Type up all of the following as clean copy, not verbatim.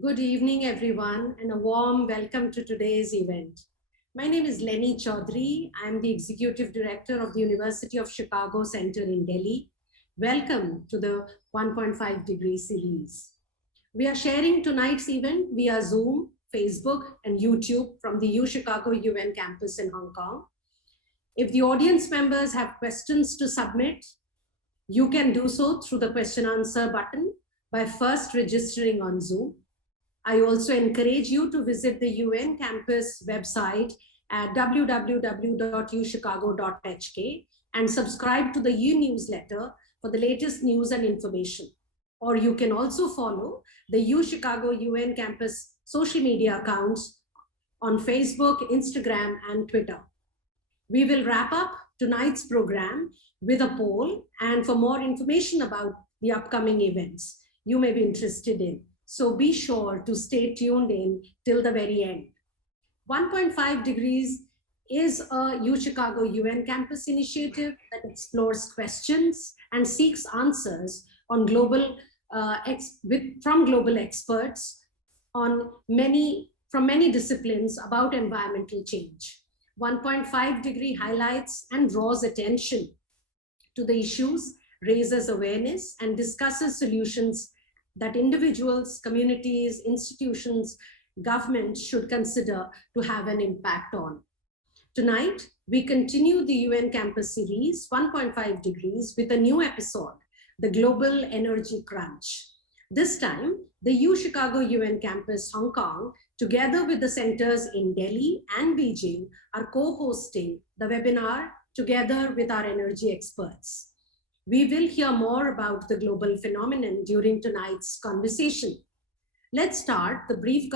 Good evening, everyone, and a warm welcome to today's event. My name is Lenny Chaudhary. I'm the Executive Director of the University of Chicago Center in Delhi. Welcome to the 1.5 degree series. We are sharing tonight's event via Zoom, Facebook, and YouTube from the U Chicago UN campus in Hong Kong. If the audience members have questions to submit, you can do so through the question answer button by first registering on Zoom. I also encourage you to visit the UN campus website at www.uchicago.hk and subscribe to the e-newsletter for the latest news and information. Or you can also follow the U Chicago UN campus social media accounts on Facebook, Instagram, and Twitter. We will wrap up tonight's program with a poll, and for more information about the upcoming events you may be interested in. So be sure to stay tuned in till the very end. 1.5 degrees is a U Chicago UN campus initiative that explores questions and seeks answers on from global experts on from many disciplines about environmental change. 1.5 degree highlights and draws attention to the issues, raises awareness, and discusses solutions that individuals, communities, institutions, governments should consider to have an impact on. Tonight, we continue the UN campus series 1.5 degrees with a new episode, the Global Energy Crunch. This time, the U Chicago UN campus, Hong Kong, together with the centers in Delhi and Beijing, are co-hosting the webinar together with our energy experts. We will hear more about the global phenomenon during tonight's conversation. Let's start the brief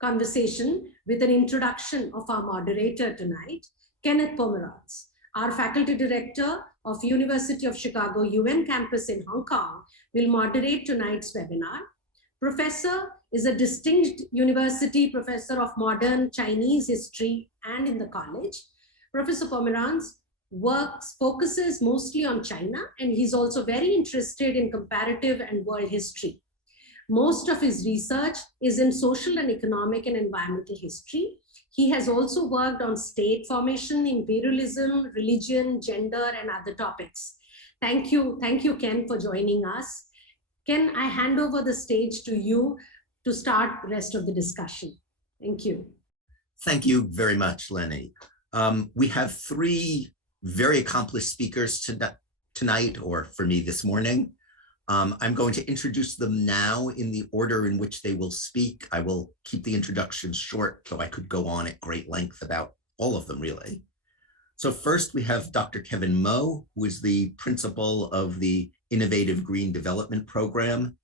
conversation with an introduction of our moderator tonight, Kenneth Pomeranz, our faculty director of University of Chicago UN campus in Hong Kong, will moderate tonight's webinar. Professor is a distinguished university professor of modern Chinese history and in the college. Professor Pomeranz focuses mostly on China, and he's also very interested in comparative and world history. Most of his research is in social and economic and environmental history. He has also worked on state formation, imperialism, religion, gender, and other topics. Thank you, Ken, for joining us. Ken, I hand over the stage to you to start the rest of the discussion. Thank you. Thank you very much, Lenny. We have three very accomplished speakers tonight, or for me this morning. I'm going to introduce them now in the order in which they will speak. I will keep the introductions short, though I could go on at great length about all of them, really. So first, we have Dr. Kevin Mo, who is the principal of the Innovative Green Development Program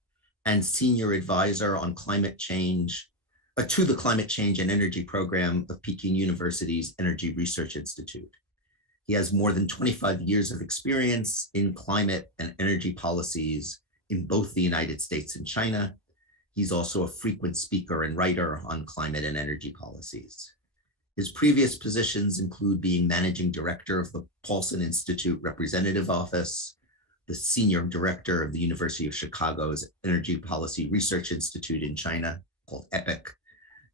and senior advisor on climate change, to the Climate Change and Energy Program of Peking University's Energy Research Institute. He has more than 25 years of experience in climate and energy policies in both the United States and China. He's also a frequent speaker and writer on climate and energy policies. His previous positions include being managing director of the Paulson Institute Representative Office, the senior director of the University of Chicago's Energy Policy Research Institute in China, called EPIC,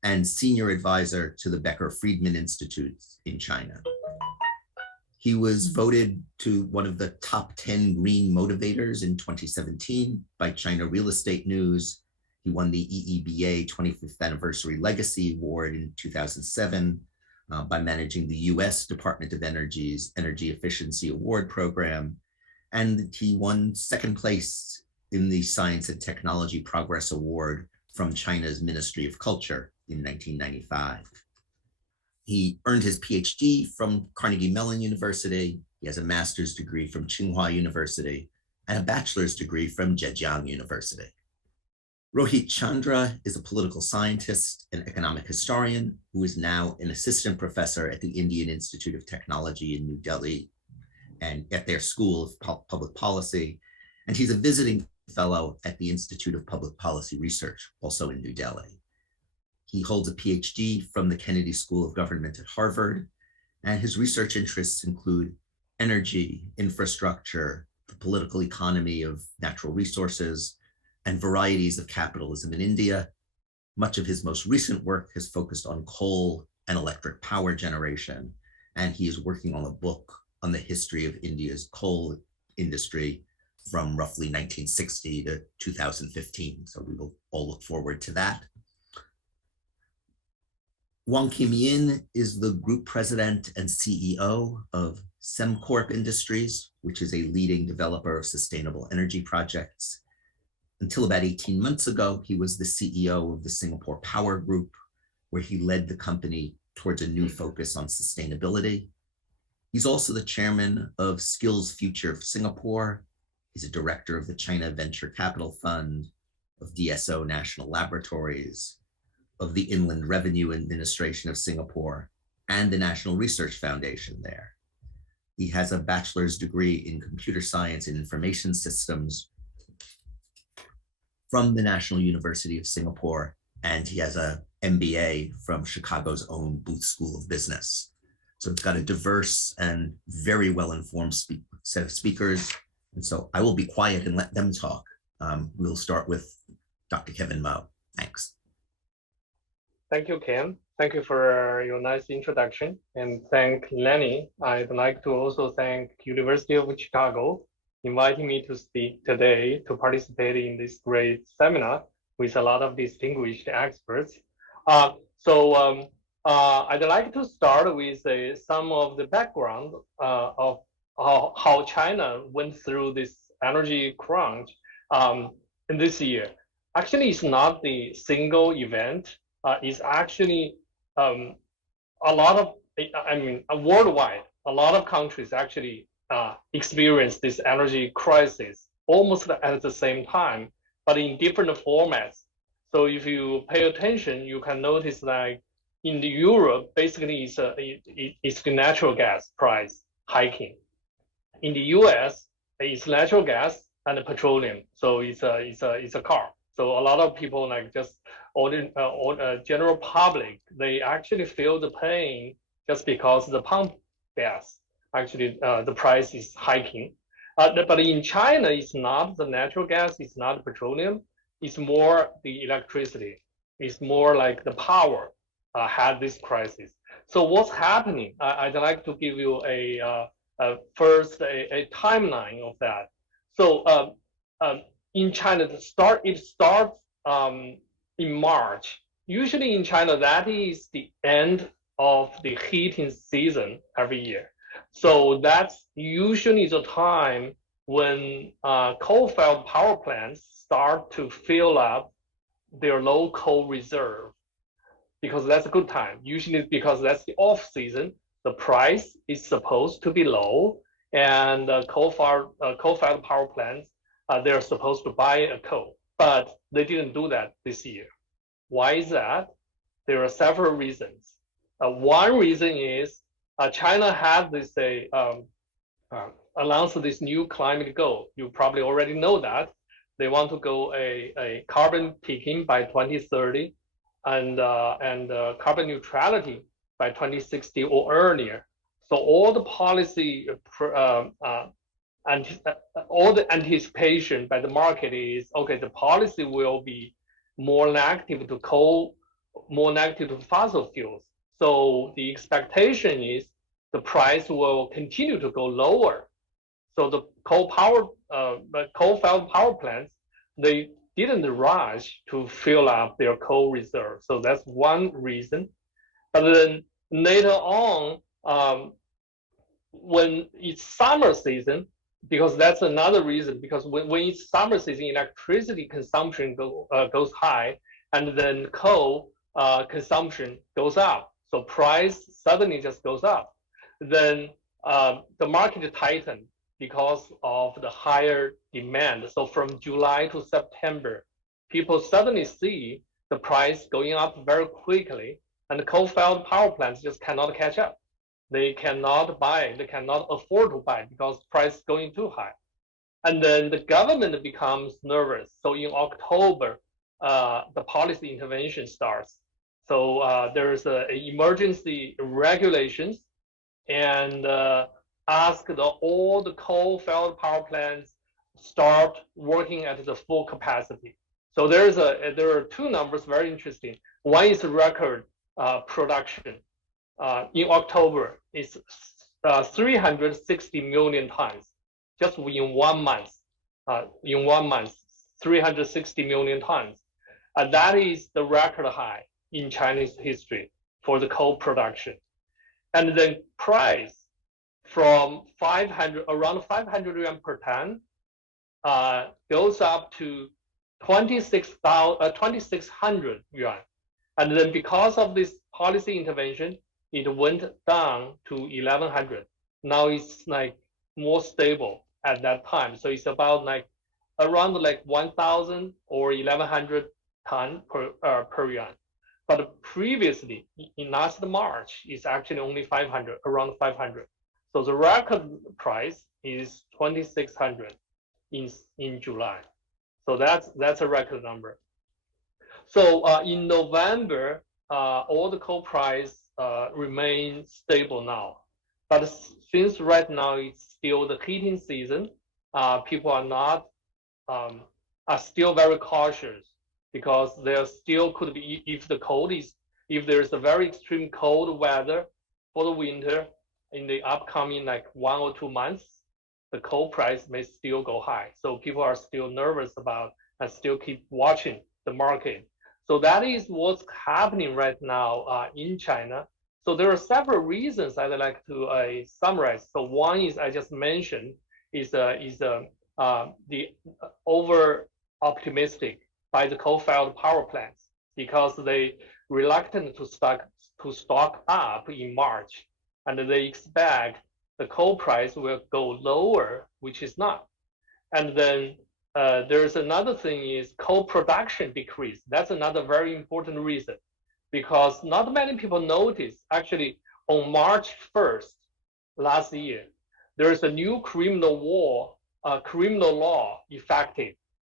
and senior advisor to the Becker-Friedman Institute in China. He was voted to one of the top 10 green motivators in 2017 by China Real Estate News. He won the EEBA 25th Anniversary Legacy Award in 2007 by managing the US Department of Energy's Energy Efficiency Award Program. And he won second place in the Science and Technology Progress Award from China's Ministry of Culture in 1995. He earned his PhD from Carnegie Mellon University. He has a master's degree from Tsinghua University and a bachelor's degree from Zhejiang University. Rohit Chandra is a political scientist and economic historian who is now an assistant professor at the Indian Institute of Technology in New Delhi and at their School of Public Policy. And he's a visiting fellow at the Institute of Public Policy Research, also in New Delhi. He holds a PhD from the Kennedy School of Government at Harvard, and his research interests include energy, infrastructure, the political economy of natural resources, and varieties of capitalism in India. Much of his most recent work has focused on coal and electric power generation, and he is working on a book on the history of India's coal industry from roughly 1960 to 2015. So we will all look forward to that. Wong Kim-yin is the group president and CEO of SemCorp Industries, which is a leading developer of sustainable energy projects. Until about 18 months ago, he was the CEO of the Singapore Power Group, where he led the company towards a new focus on sustainability. He's also the chairman of Skills Future of Singapore. He's a director of the China Venture Capital Fund, of DSO National Laboratories, of the Inland Revenue Administration of Singapore, and the National Research Foundation there. He has a bachelor's degree in computer science and information systems from the National University of Singapore, and he has a MBA from Chicago's own Booth School of Business. So it's got a diverse and very well-informed set of speakers. And so I will be quiet and let them talk. We'll start with Dr. Kevin Mo. Thanks. Thank you, Ken. Thank you for your nice introduction. And thank Lenny. I'd like to also thank University of Chicago inviting me to speak today to participate in this great seminar with a lot of distinguished experts. I'd like to start with some of the background of how China went through this energy crunch in this year. Actually, it's not the single event. It's actually a lot of, worldwide, a lot of countries actually experience this energy crisis almost at the same time, but in different formats. So if you pay attention, you can notice like in Europe, basically it's the natural gas price hiking. In the US, it's natural gas and petroleum. So it's a car. So a lot of people like just general public, they actually feel the pain just because the pump gas, actually the price is hiking. But in China, it's not the natural gas, it's not petroleum, it's more the electricity. It's more like the power had this crisis. So what's happening? I'd like to give you first a timeline of that. So in China, it starts in March. Usually in China, that is the end of the heating season every year. So that's usually the time when coal-fired power plants start to fill up their low coal reserve, because that's a good time. Usually because that's the off season, the price is supposed to be low, and coal-fired power plants, they're supposed to buy a coal, but they didn't do that this year. Why is that? There are several reasons. One reason is China had this announced this new climate goal. You probably already know that. They want to go a carbon peaking by 2030 and carbon neutrality by 2060 or earlier. So all the policy, all the anticipation by the market is, okay, the policy will be more negative to coal, more negative to fossil fuels. So the expectation is the price will continue to go lower. So the coal-fired power plants, they didn't rush to fill up their coal reserve. So that's one reason. But then later on, when it's summer season, because that's another reason, because when it's summer season, electricity consumption goes high, and then coal consumption goes up. So price suddenly just goes up. Then the market tightened because of the higher demand. So from July to September, people suddenly see the price going up very quickly, and the coal-fired power plants just cannot catch up. They cannot buy, they cannot afford to buy because price is going too high. And then the government becomes nervous. So in October, the policy intervention starts. So there's emergency regulations, and ask all the coal-fired power plants start working at the full capacity. So there are two numbers very interesting. One is record production. In October, it's 360 million tons, just in 1 month. In 1 month, 360 million tons. And that is the record high in Chinese history for the coal production. And then price from 500, around 500 yuan per ton, goes up to 2600 yuan. And then because of this policy intervention, it went down to 1100. Now it's like more stable at that time. So it's about like around like 1000 or 1100 ton per yuan. But previously, in last March, it's actually only 500, around 500. So the record price is 2600 in July. So that's a record number. So in November, all the coal price remain stable now. But since right now it's still the heating season, people are not are still very cautious because there still could be, if there's a very extreme cold weather for the winter in the upcoming like 1 or 2 months, the coal price may still go high. So people are still nervous about and still keep watching the market. So that is what's happening right now in China. So there are several reasons I'd like to summarize. So one is I just mentioned is the over optimistic by the coal-fired power plants because they reluctant to stock up in March, and they expect the coal price will go lower, which is not. And then there's another thing is coal production decrease. That's another very important reason because not many people notice actually on March 1st last year, there's a new criminal law effective,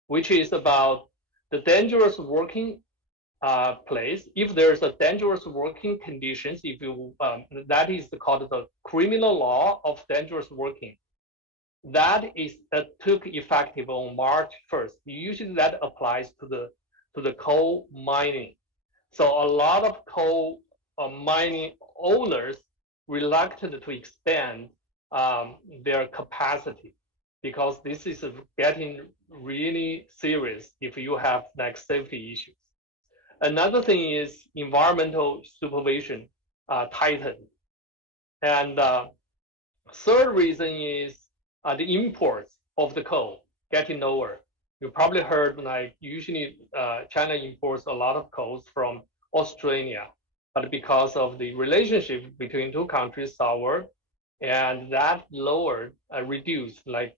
which is about the dangerous working place. If there's a dangerous working conditions, if you that is called the criminal law of dangerous working. That took effective on March 1st. Usually that applies to the coal mining. So a lot of coal mining owners reluctant to expand their capacity because this is getting really serious if you have like safety issues. Another thing is environmental supervision tightened. And third reason is the imports of the coal getting lower. You probably heard like usually China imports a lot of coals from Australia, but because of the relationship between two countries soured, and that lowered, reduced like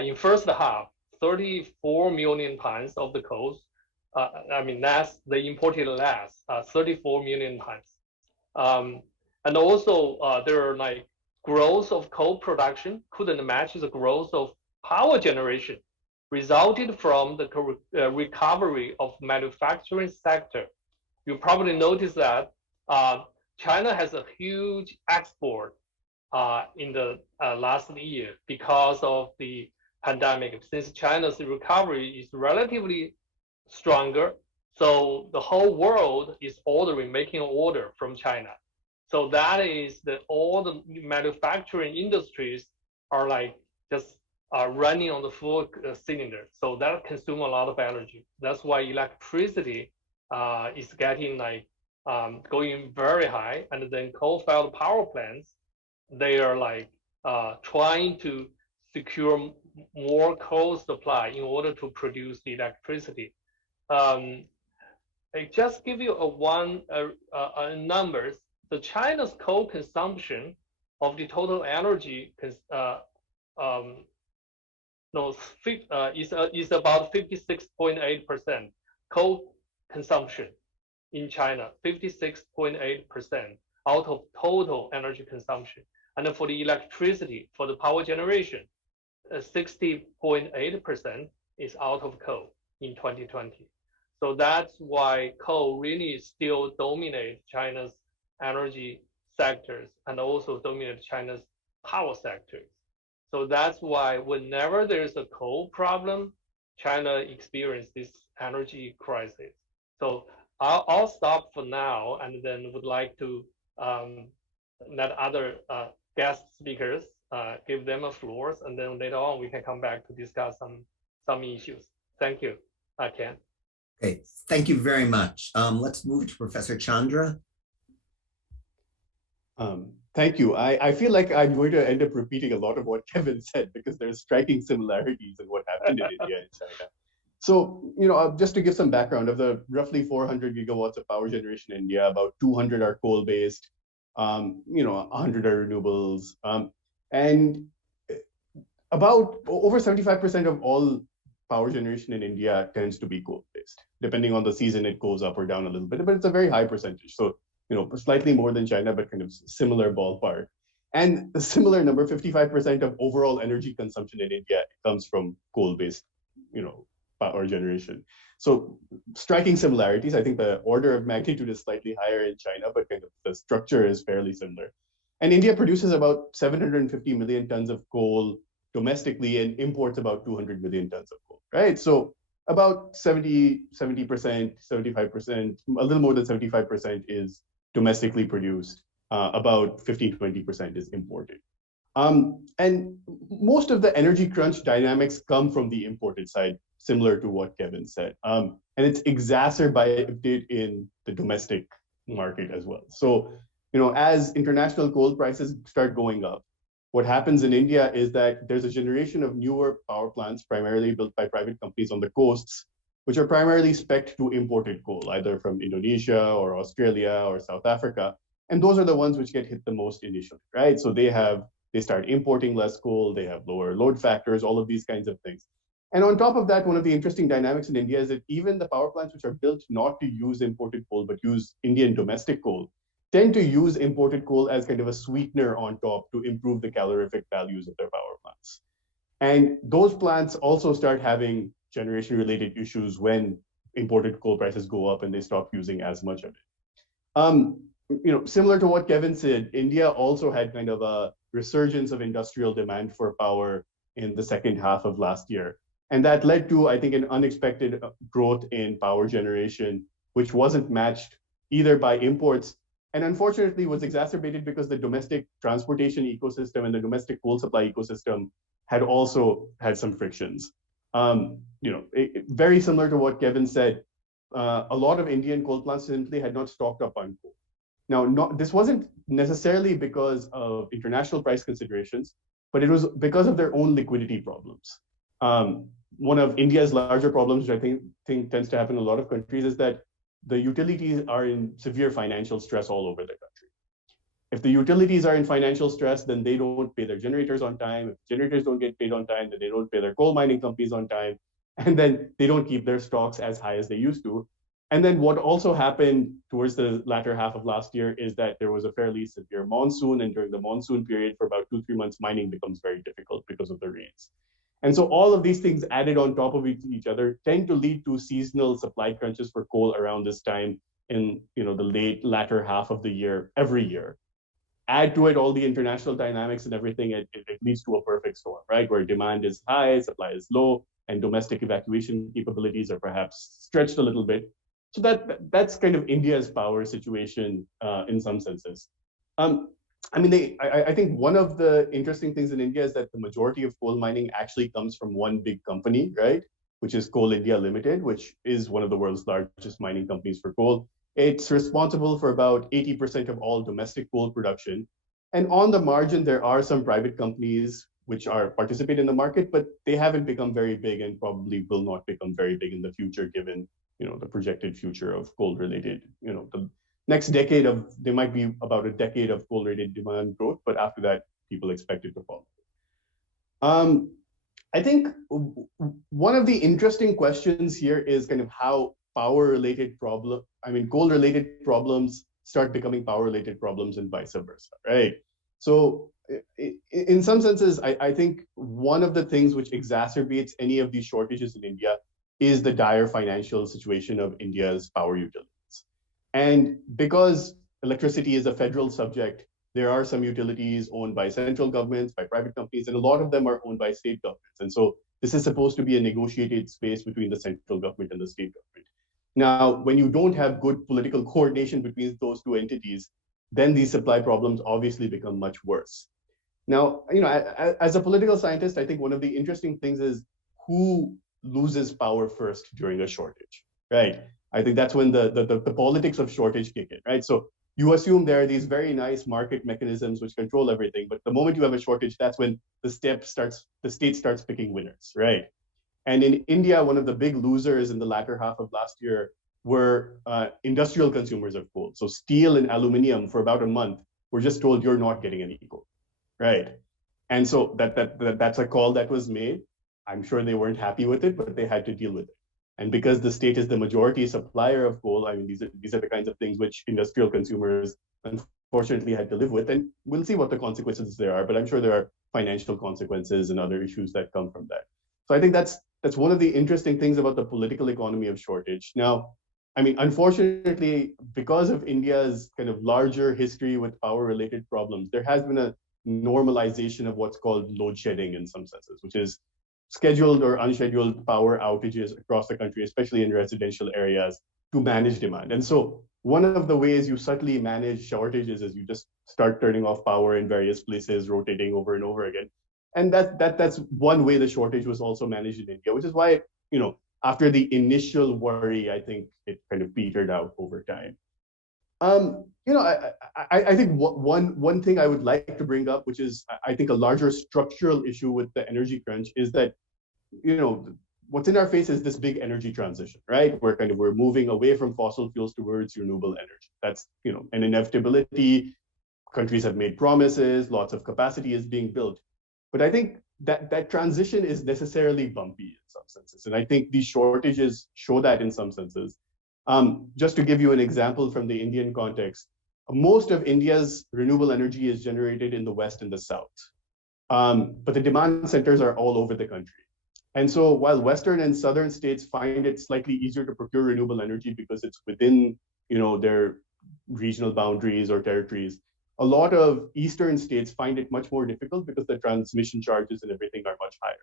in first half, 34 million tons of the coals. I mean, they imported less, 34 million tons. And also there are like growth of coal production couldn't match the growth of power generation, resulted from the recovery of manufacturing sector. You probably noticed that China has a huge export in the last year because of the pandemic. Since China's recovery is relatively stronger, so the whole world is making order from China. So that is all the manufacturing industries are like just running on the full cylinder. So that consumes a lot of energy. That's why electricity is getting like going very high, and then coal-fired power plants, they are like trying to secure more coal supply in order to produce the electricity. I just give you numbers. The China's coal consumption of the total energy is about 56.8%. Coal consumption in China, 56.8% out of total energy consumption. And for the electricity, for the power generation, 60.8% is out of coal in 2020. So that's why coal really still dominates China's energy sectors and also dominate China's power sectors. So that's why whenever there's a coal problem, China experiences this energy crisis. So I'll stop for now, and then would like to um, let other guest speakers give them a floor, and then later on we can come back to discuss some issues. Thank you, Ken. Okay, thank you very much. Let's move to Professor Chandra. Thank you. I feel like I'm going to end up repeating a lot of what Kevin said because there's striking similarities in what happened in India and China. So, just to give some background, of the roughly 400 gigawatts of power generation in India, about 200 are coal-based, 100 are renewables, and about over 75% of all power generation in India tends to be coal-based. Depending on the season, it goes up or down a little bit, but it's a very high percentage. So, slightly more than China, but kind of similar ballpark. And a similar number, 55% of overall energy consumption in India comes from coal-based, power generation. So striking similarities. I think the order of magnitude is slightly higher in China, but kind of the structure is fairly similar. And India produces about 750 million tons of coal domestically and imports about 200 million tons of coal, right? So about 70%, 75%, a little more than 75% is domestically produced. About 15, 20% is imported. And most of the energy crunch dynamics come from the imported side, similar to what Kevin said. And it's exacerbated in the domestic market as well. So, as international coal prices start going up, what happens in India is that there's a generation of newer power plants, primarily built by private companies on the coasts, which are primarily spec'd to imported coal, either from Indonesia or Australia or South Africa. And those are the ones which get hit the most initially, right? So they start importing less coal, they have lower load factors, all of these kinds of things. And on top of that, one of the interesting dynamics in India is that even the power plants which are built not to use imported coal, but use Indian domestic coal, tend to use imported coal as kind of a sweetener on top to improve the calorific values of their power plants. And those plants also start having generation-related issues when imported coal prices go up and they stop using as much of it. Similar to what Kevin said, India also had kind of a resurgence of industrial demand for power in the second half of last year. And that led to, I think, an unexpected growth in power generation, which wasn't matched either by imports, and unfortunately was exacerbated because the domestic transportation ecosystem and the domestic coal supply ecosystem had also had some frictions. Very similar to what Kevin said, a lot of Indian coal plants simply had not stocked up on coal. Now, this wasn't necessarily because of international price considerations, but it was because of their own liquidity problems. One of India's larger problems, which I think tends to happen in a lot of countries, is that the utilities are in severe financial stress all over the country. If the utilities are in financial stress, then they don't pay their generators on time. If generators don't get paid on time, then they don't pay their coal mining companies on time. And then they don't keep their stocks as high as they used to. And then what also happened towards the latter half of last year is that there was a fairly severe monsoon. And during the monsoon period, for about 2-3 months, mining becomes very difficult because of the rains. And so all of these things added on top of each other tend to lead to seasonal supply crunches for coal around this time in the latter half of the year, every year. Add to it all the international dynamics and everything, it leads to a perfect storm, right? Where demand is high, supply is low, and domestic evacuation capabilities are perhaps stretched a little bit. So that's kind of India's power situation in some senses. I think one of the interesting things in India is that the majority of coal mining actually comes from one big company, right? Which is Coal India Limited, which is one of the world's largest mining companies for coal. It's responsible for about 80% of all domestic coal production. And on the margin, there are some private companies which participate in the market, but they haven't become very big and probably will not become very big in the future, given the projected future of coal-related, the next decade there might be about a decade of coal-related demand growth, but after that, people expect it to fall. I think one of the interesting questions here is kind of how coal-related problems start becoming power-related problems and vice versa, right? So in some senses, I think one of the things which exacerbates any of these shortages in India is the dire financial situation of India's power utilities. And because electricity is a federal subject, there are some utilities owned by central governments, by private companies, and a lot of them are owned by state governments. And so this is supposed to be a negotiated space between the central government and the state government. Now, when you don't have good political coordination between those two entities, then these supply problems obviously become much worse. Now, as a political scientist, I think one of the interesting things is who loses power first during a shortage, right? I think that's when the politics of shortage kick in, right? So you assume there are these very nice market mechanisms which control everything, but the moment you have a shortage, that's when the state starts picking winners, right? And in India, one of the big losers in the latter half of last year were industrial consumers of coal. So steel and aluminum for about a month were just told you're not getting any coal, right? And so that's a call that was made. I'm sure they weren't happy with it, but they had to deal with it. And because the state is the majority supplier of coal, I mean, these are the kinds of things which industrial consumers unfortunately had to live with. And we'll see what the consequences there are, but I'm sure there are financial consequences and other issues that come from that. So I think that's one of the interesting things about the political economy of shortage. Now, I mean, unfortunately, because of India's kind of larger history with power-related problems, there has been a normalization of what's called load shedding in some senses, which is scheduled or unscheduled power outages across the country, especially in residential areas, to manage demand. And so one of the ways you subtly manage shortages is you just start turning off power in various places, rotating over and over again. And that's one way the shortage was also managed in India, which is why, after the initial worry, I think it kind of petered out over time. I think one thing I would like to bring up, which is I think a larger structural issue with the energy crunch, is that what's in our face is this big energy transition, right? We're moving away from fossil fuels towards renewable energy. That's an inevitability. Countries have made promises, lots of capacity is being built, but I think that transition is necessarily bumpy in some senses, and I think these shortages show that in some senses. Just to give you an example from the Indian context, most of India's renewable energy is generated in the West and the South. But the demand centers are all over the country. And so while Western and Southern states find it slightly easier to procure renewable energy because it's within their regional boundaries or territories, a lot of Eastern states find it much more difficult because the transmission charges and everything are much higher.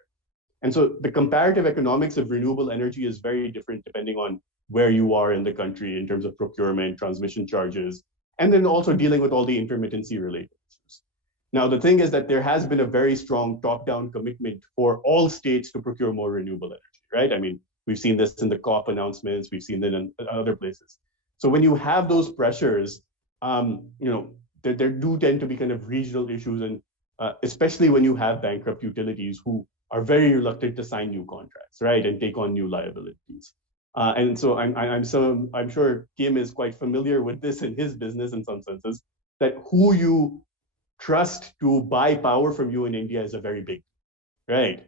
And so the comparative economics of renewable energy is very different depending on where you are in the country in terms of procurement, transmission charges, and then also dealing with all the intermittency related issues. Now, the thing is that there has been a very strong top-down commitment for all states to procure more renewable energy, right? I mean, we've seen this in the COP announcements, we've seen it in other places. So when you have those pressures, there do tend to be kind of regional issues, and especially when you have bankrupt utilities who are very reluctant to sign new contracts, right, and take on new liabilities. And so I'm sure Kim is quite familiar with this in his business in some senses, that who you trust to buy power from you in India is a very big, right?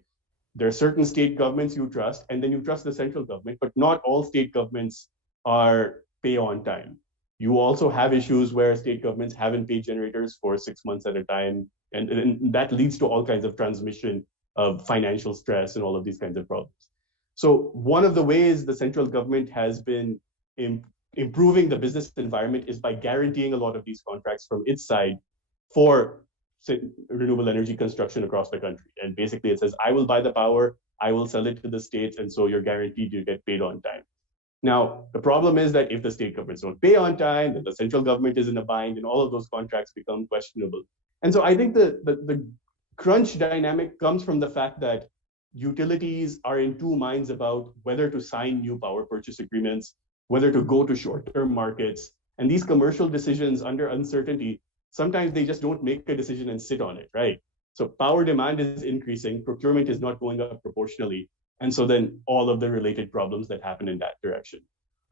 There are certain state governments you trust, and then you trust the central government, but not all state governments are pay on time. You also have issues where state governments haven't paid generators for 6 months at a time, and that leads to all kinds of transmission of financial stress and all of these kinds of problems. So one of the ways the central government has been improving the business environment is by guaranteeing a lot of these contracts from its side for renewable energy construction across the country. And basically it says, I will buy the power, I will sell it to the states, and so you're guaranteed you get paid on time. Now, the problem is that if the state governments don't pay on time, then the central government is in a bind, and all of those contracts become questionable. And so I think the crunch dynamic comes from the fact that utilities are in two minds about whether to sign new power purchase agreements, whether to go to short-term markets. And these commercial decisions under uncertainty, sometimes they just don't make a decision and sit on it, right? So power demand is increasing, procurement is not going up proportionally. And so then all of the related problems that happen in that direction.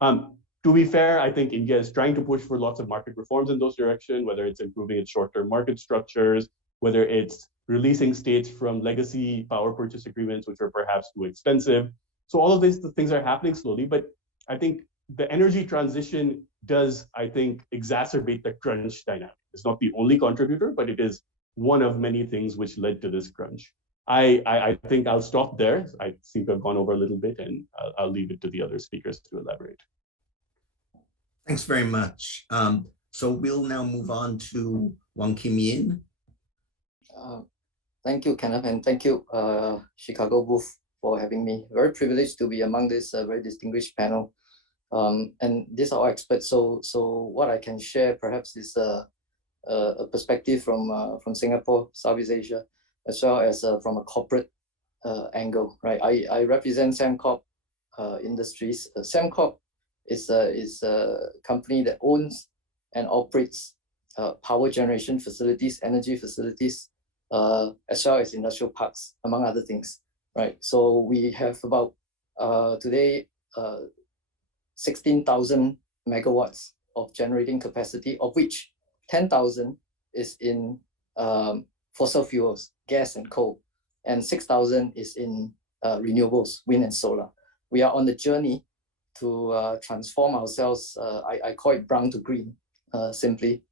To be fair, I think India is trying to push for lots of market reforms in those directions, whether it's improving its short-term market structures, whether it's releasing states from legacy power purchase agreements, which are perhaps too expensive. So all of these things are happening slowly, but I think the energy transition does, I think, exacerbate the crunch dynamic. It's not the only contributor, but it is one of many things which led to this crunch. I think I'll stop there. I seem to have gone over a little bit, and I'll leave it to the other speakers to elaborate. Thanks very much. So we'll now move on to Wong Kim Yin. Thank you, Kenneth, and thank you, Chicago booth, for having me. Very privileged to be among this very distinguished panel. And these are all experts, so what I can share perhaps is a perspective from Singapore, Southeast Asia, as well as from a corporate angle, right? I represent Sembcorp Industries. Sembcorp is a company that owns and operates power generation facilities, energy facilities, as well as industrial parks, among other things, right? So we have about today 16,000 megawatts of generating capacity, of which 10,000 is in fossil fuels, gas and coal, and 6,000 is in renewables, wind and solar. We are on the journey to transform ourselves. I call it brown to green, simply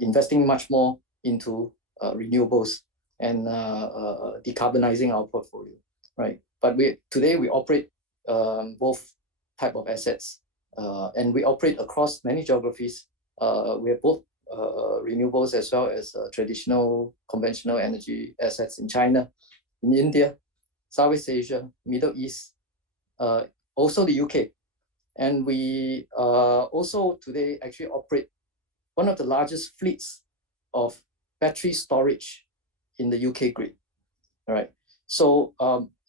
investing much more into renewables and decarbonizing our portfolio, right? But today we operate both type of assets, and we operate across many geographies. We have both renewables as well as traditional conventional energy assets in China, in India, Southeast Asia, Middle East, also the UK. And we also today actually operate one of the largest fleets of battery storage in the UK grid. All right. So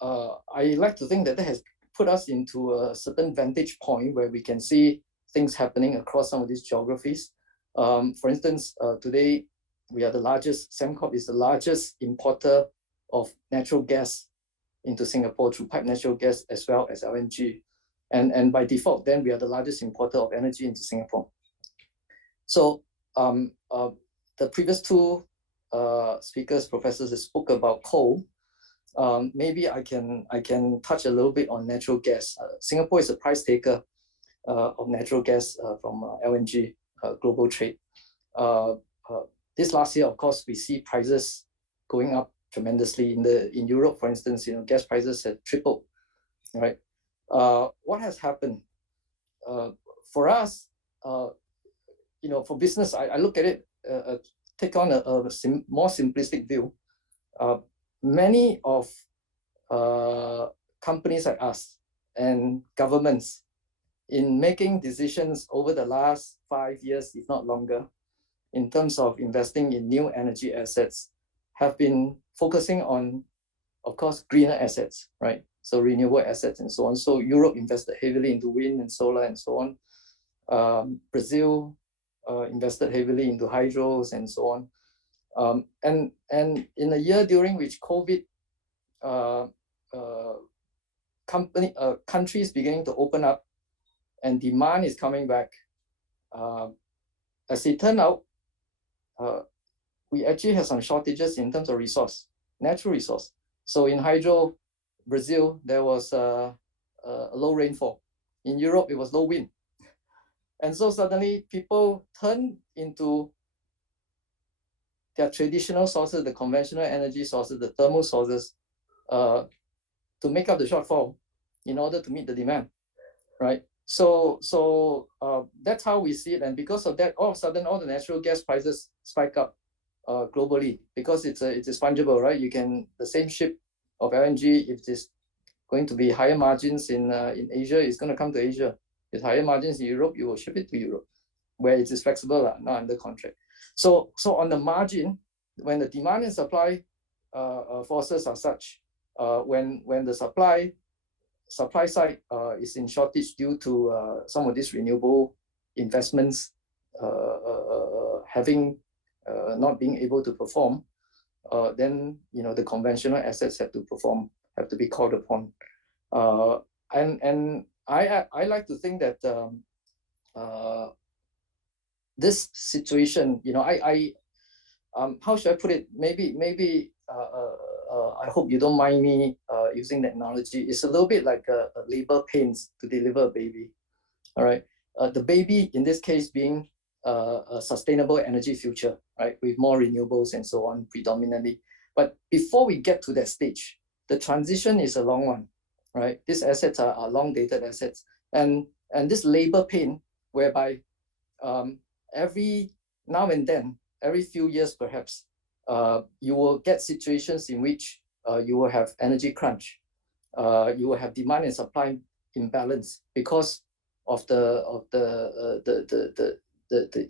I like to think that that has put us into a certain vantage point where we can see things happening across some of these geographies. For instance, today we are the largest, Sembcorp is the largest importer of natural gas into Singapore through pipe natural gas as well as LNG. And by default, then we are the largest importer of energy into Singapore. So the previous two speakers, professors, spoke about coal. Maybe I can touch a little bit on natural gas. Singapore is a price taker of natural gas from LNG global trade. This last year, of course, we see prices going up tremendously in Europe, for instance. Gas prices have tripled. Right? What has happened for us? For business, I look at it, take on a more simplistic view. Many of companies like us and governments, in making decisions over the last 5 years, if not longer, in terms of investing in new energy assets, have been focusing on, of course, greener assets, right? So renewable assets and so on. So Europe invested heavily into wind and solar and so on. Brazil invested heavily into hydros and so on. And in a year during which COVID, countries beginning to open up and demand is coming back, as it turned out, we actually have some shortages in terms of resource, natural resource. So in hydro, Brazil, there was a low rainfall. In Europe, it was low wind. And so suddenly people turn into their traditional sources, the conventional energy sources, the thermal sources, to make up the shortfall in order to meet the demand, right? So that's how we see it. And because of that, all of a sudden, all the natural gas prices spike up globally because it's fungible, right? The same ship of LNG, if it's going to be higher margins in Asia, it's going to come to Asia. If higher margins in Europe, you will ship it to Europe, where it is flexible, not under contract. So on the margin, when the demand and supply forces are such, when the supply side is in shortage due to some of these renewable investments not being able to perform, then the conventional assets have to perform, have to be called upon. And I like to think that this situation, how should I put it? Maybe I hope you don't mind me using the analogy. It's a little bit like a labor pains to deliver a baby. All right, the baby in this case being a sustainable energy future, right, with more renewables and so on predominantly. But before we get to that stage, the transition is a long one, right? These assets are long-dated assets, and this labor pain whereby every now and then, every few years perhaps, you will get situations in which you will have energy crunch. You will have demand and supply imbalance because of the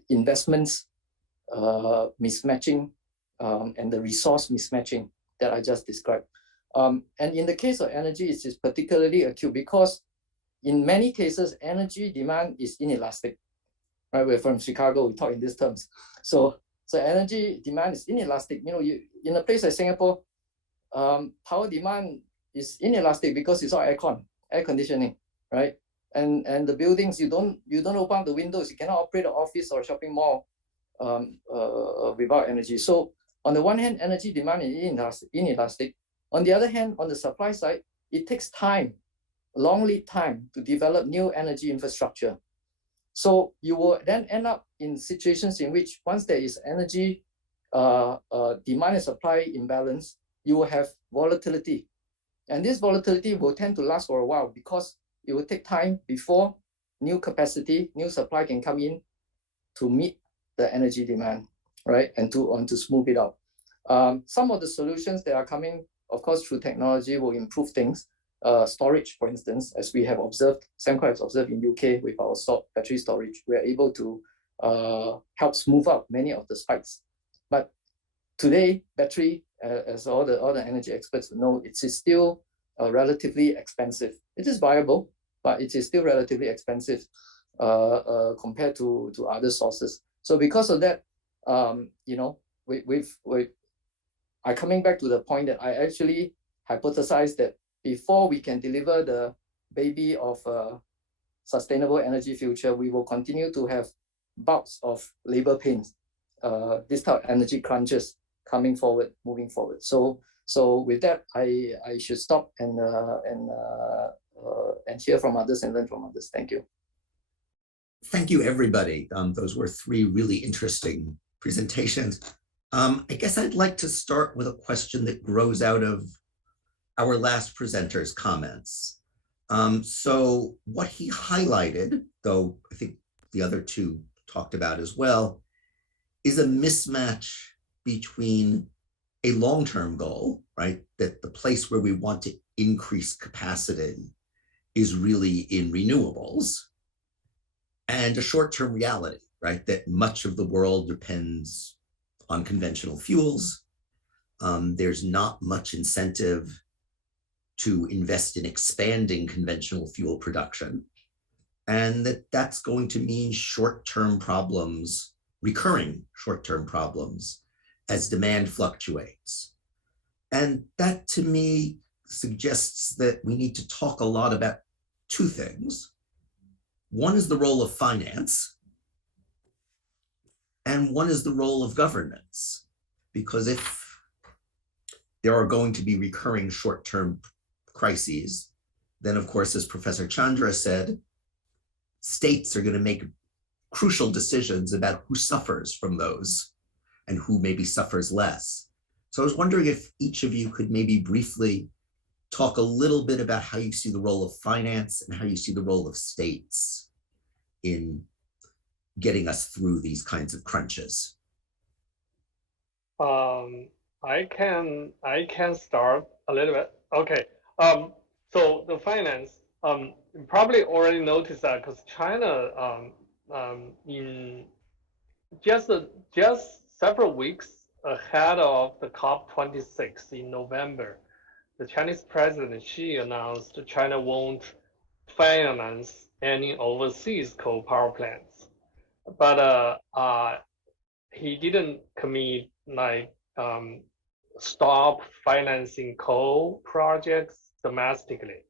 investments mismatching and the resource mismatching that I just described. And in the case of energy, it is particularly acute because in many cases, energy demand is inelastic. Right? We're from Chicago, we talk in these terms. So energy demand is inelastic. You know, in a place like Singapore, power demand is inelastic because it's all air conditioning, right? And the buildings, you don't open up the windows, you cannot operate an office or a shopping mall without energy. So on the one hand, energy demand is inelastic. On the other hand, on the supply side, it takes time, long lead time to develop new energy infrastructure. So you will then end up in situations in which once there is energy demand and supply imbalance, you will have volatility. And this volatility will tend to last for a while because it will take time before new capacity, new supply can come in to meet the energy demand, right? And to smooth it out. Some of the solutions that are coming, of course, through technology will improve things. Storage, for instance, as we have observed, Semco has observed in UK with our battery storage, we are able to help smooth out many of the spikes. But today, battery, as all the energy experts know, it is still relatively expensive. It is viable, but it is still relatively expensive compared to other sources. So because of that, you know, I'm coming back to the point that I actually hypothesized that before we can deliver the baby of a sustainable energy future, we will continue to have bouts of labor pains, this type of energy crunches coming forward, moving forward. So with that, I should stop and hear from others and learn from others. Thank you. Thank you, everybody. Those were three really interesting presentations. I guess I'd like to start with a question that grows out of our last presenter's comments. So what he highlighted, though I think the other two talked about as well, is a mismatch between a long-term goal, right? That the place where we want to increase capacity is really in renewables, and a short-term reality, right? That much of the world depends on conventional fuels. There's not much incentive to invest in expanding conventional fuel production, and that's going to mean short-term problems, recurring short-term problems as demand fluctuates. And that to me suggests that we need to talk a lot about two things. One is the role of finance, and one is the role of governance. Because if there are going to be recurring short-term crises, then of course, as Professor Chandra said, states are going to make crucial decisions about who suffers from those and who maybe suffers less. So I was wondering if each of you could maybe briefly talk a little bit about how you see the role of finance and how you see the role of states in getting us through these kinds of crunches. I can start a little bit. Okay. So the finance, you probably already noticed that because China, in just several weeks ahead of the COP26 in November, the Chinese president Xi announced China won't finance any overseas coal power plants, but he didn't commit like stop financing coal projects domestically.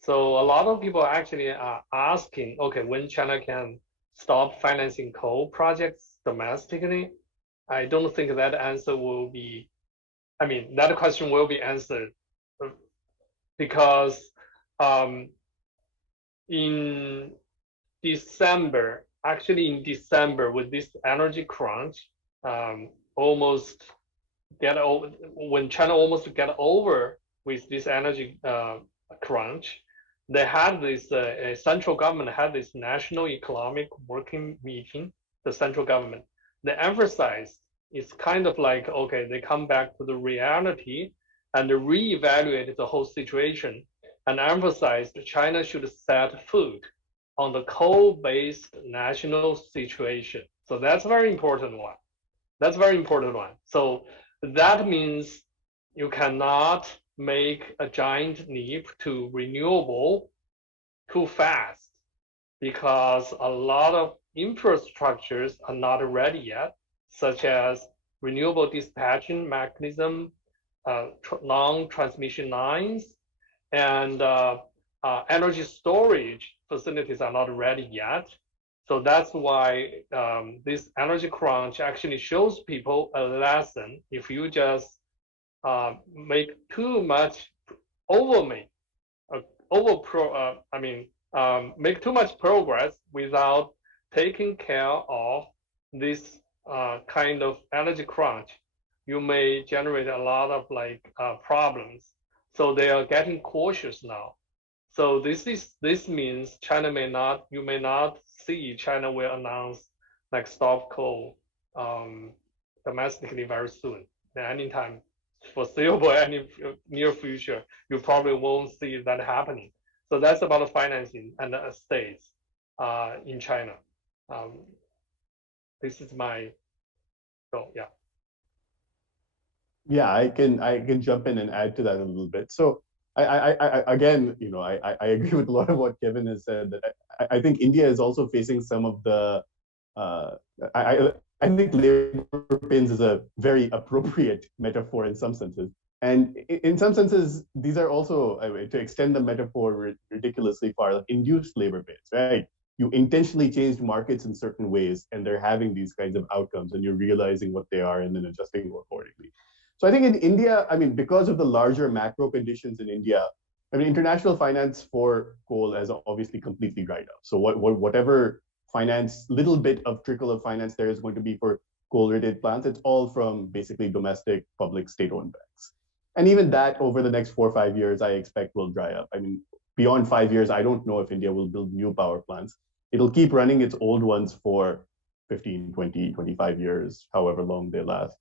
So a lot of people actually are asking, okay, when China can stop financing coal projects domestically? I don't think that answer will be, I mean, that question will be answered because in December, actually in December with this energy crunch, almost get over, when China almost get over with this energy crunch, they had this central government had this national economic working meeting, the central government, they emphasize it's kind of like, okay, they come back to the reality and reevaluate the whole situation and emphasize that China should set foot on the coal-based national situation. So that's a very important one. That's a very important one. So that means you cannot make a giant leap to renewable too fast because a lot of infrastructures are not ready yet, such as renewable dispatching mechanism, long transmission lines, and energy storage facilities are not ready yet. So that's why this energy crunch actually shows people a lesson. If you just make too much overmake, make too much progress without taking care of this kind of energy crunch, you may generate a lot of problems. So they are getting cautious now. So this means you may not see China will announce like stop coal domestically very soon. Anytime foreseeable any near future, you probably won't see that happening. So that's about the financing and the estates in China. This is my yeah. Yeah, I can jump in and add to that a little bit. So I again, I agree with a lot of what Kevin has said. That I think India is also facing some of the I think labor pains is a very appropriate metaphor in some senses. And in some senses, these are also, to extend the metaphor ridiculously far, like induced labor pains, right? You intentionally changed markets in certain ways, and they're having these kinds of outcomes, and you're realizing what they are and then adjusting accordingly. So I think in India, because of the larger macro conditions in India, international finance for coal has obviously completely dried up. So whatever finance, little bit of trickle of finance there is going to be for coal-related plants, it's all from basically domestic public state-owned banks. And even that over the next 4 or 5 years, I expect will dry up. Beyond 5 years, I don't know if India will build new power plants. It'll keep running its old ones for 15, 20, 25 years, however long they last.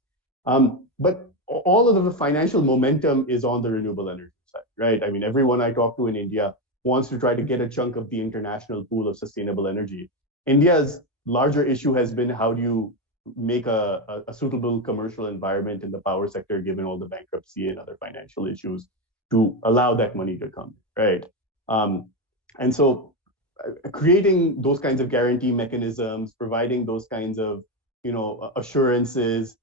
But all of the financial momentum is on the renewable energy side, right? Everyone I talk to in India wants to try to get a chunk of the international pool of sustainable energy. India's larger issue has been how do you make a suitable commercial environment in the power sector, given all the bankruptcy and other financial issues, to allow that money to come, right? And so creating those kinds of guarantee mechanisms, providing those kinds of, assurances,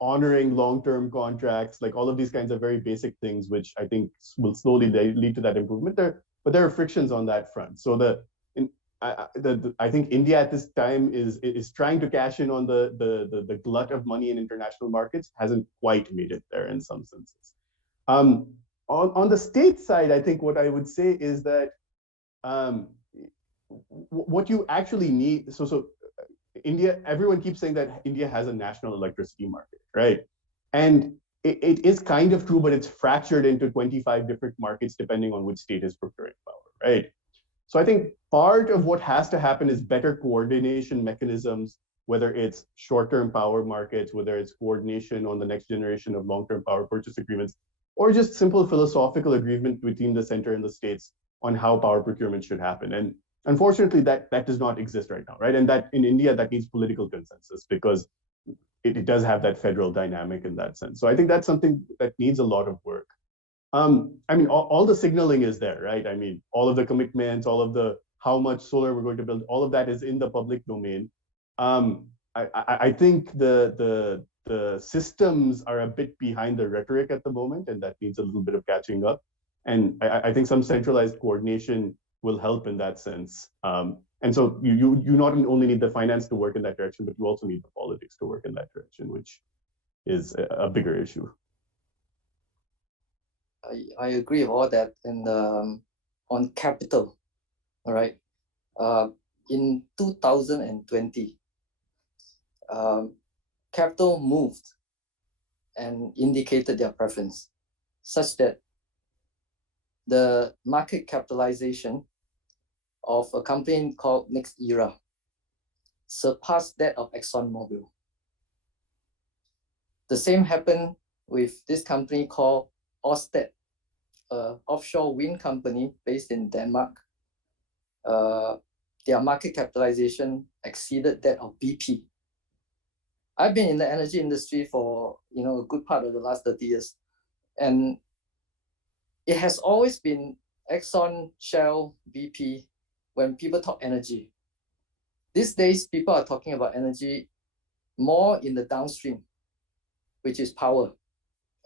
honoring long-term contracts, like all of these kinds of very basic things, which I think will slowly lead to that improvement. But there are frictions on that front. So I think India at this time is trying to cash in on the glut of money in international markets, hasn't quite made it there in some senses. On the state side, I think what I would say is that what you actually need, so India, everyone keeps saying that India has a national electricity market, right? And it is kind of true, but it's fractured into 25 different markets depending on which state is procuring power, right? So I think part of what has to happen is better coordination mechanisms, whether it's short-term power markets, whether it's coordination on the next generation of long-term power purchase agreements, or just simple philosophical agreement between the center and the states on how power procurement should happen. And unfortunately, that does not exist right now, right? And that in India, that needs political consensus because it does have that federal dynamic in that sense. So I think that's something that needs a lot of work. All the signaling is there, right? All of the commitments, all of the how much solar we're going to build, all of that is in the public domain. I think the systems are a bit behind the rhetoric at the moment, and that needs a little bit of catching up. And I think some centralized coordination will help in that sense. And so you not only need the finance to work in that direction, but you also need the politics to work in that direction, which is a bigger issue. I agree with all that. And on capital, all right, in 2020, capital moved and indicated their preference, such that the market capitalization of a company called Next Era surpassed that of ExxonMobil. The same happened with this company called Ørsted, offshore wind company based in Denmark. Their market capitalization exceeded that of BP. I've been in the energy industry for a good part of the last 30 years, and it has always been Exxon, Shell, BP when people talk energy. These days, people are talking about energy more in the downstream, which is power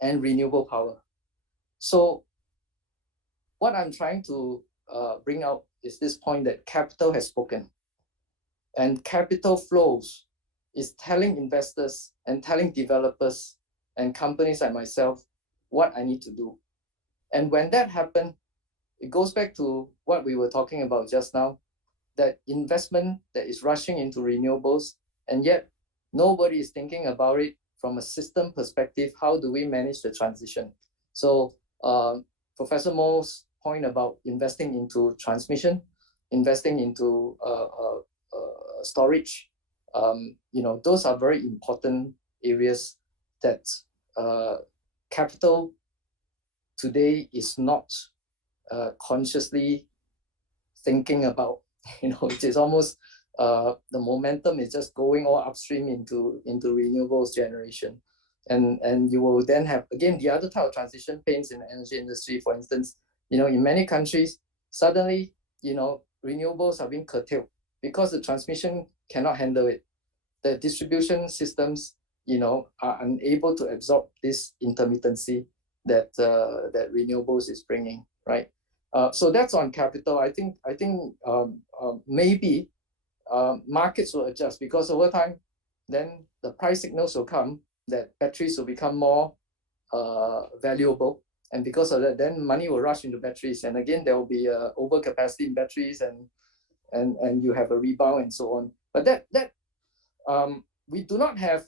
and renewable power. So what I'm trying to bring out is this point that capital has spoken, and capital flows is telling investors and telling developers and companies like myself what I need to do. And when that happened, it goes back to what we were talking about just now, that investment that is rushing into renewables, and yet nobody is thinking about it from a system perspective. How do we manage the transition? So Professor Mo's point about investing into transmission, investing into storage, those are very important areas that capital today is not consciously thinking about. It is almost the momentum is just going all upstream into renewables generation, and you will then have again the other type of transition pains in the energy industry. For instance, in many countries suddenly renewables are being curtailed because the transmission cannot handle it. The distribution systems are unable to absorb this intermittency that renewables is bringing, right? So that's on capital. I think maybe markets will adjust, because over time, then the price signals will come that batteries will become more valuable, and because of that, then money will rush into batteries, and again there will be overcapacity in batteries, and you have a rebound and so on. But that we do not have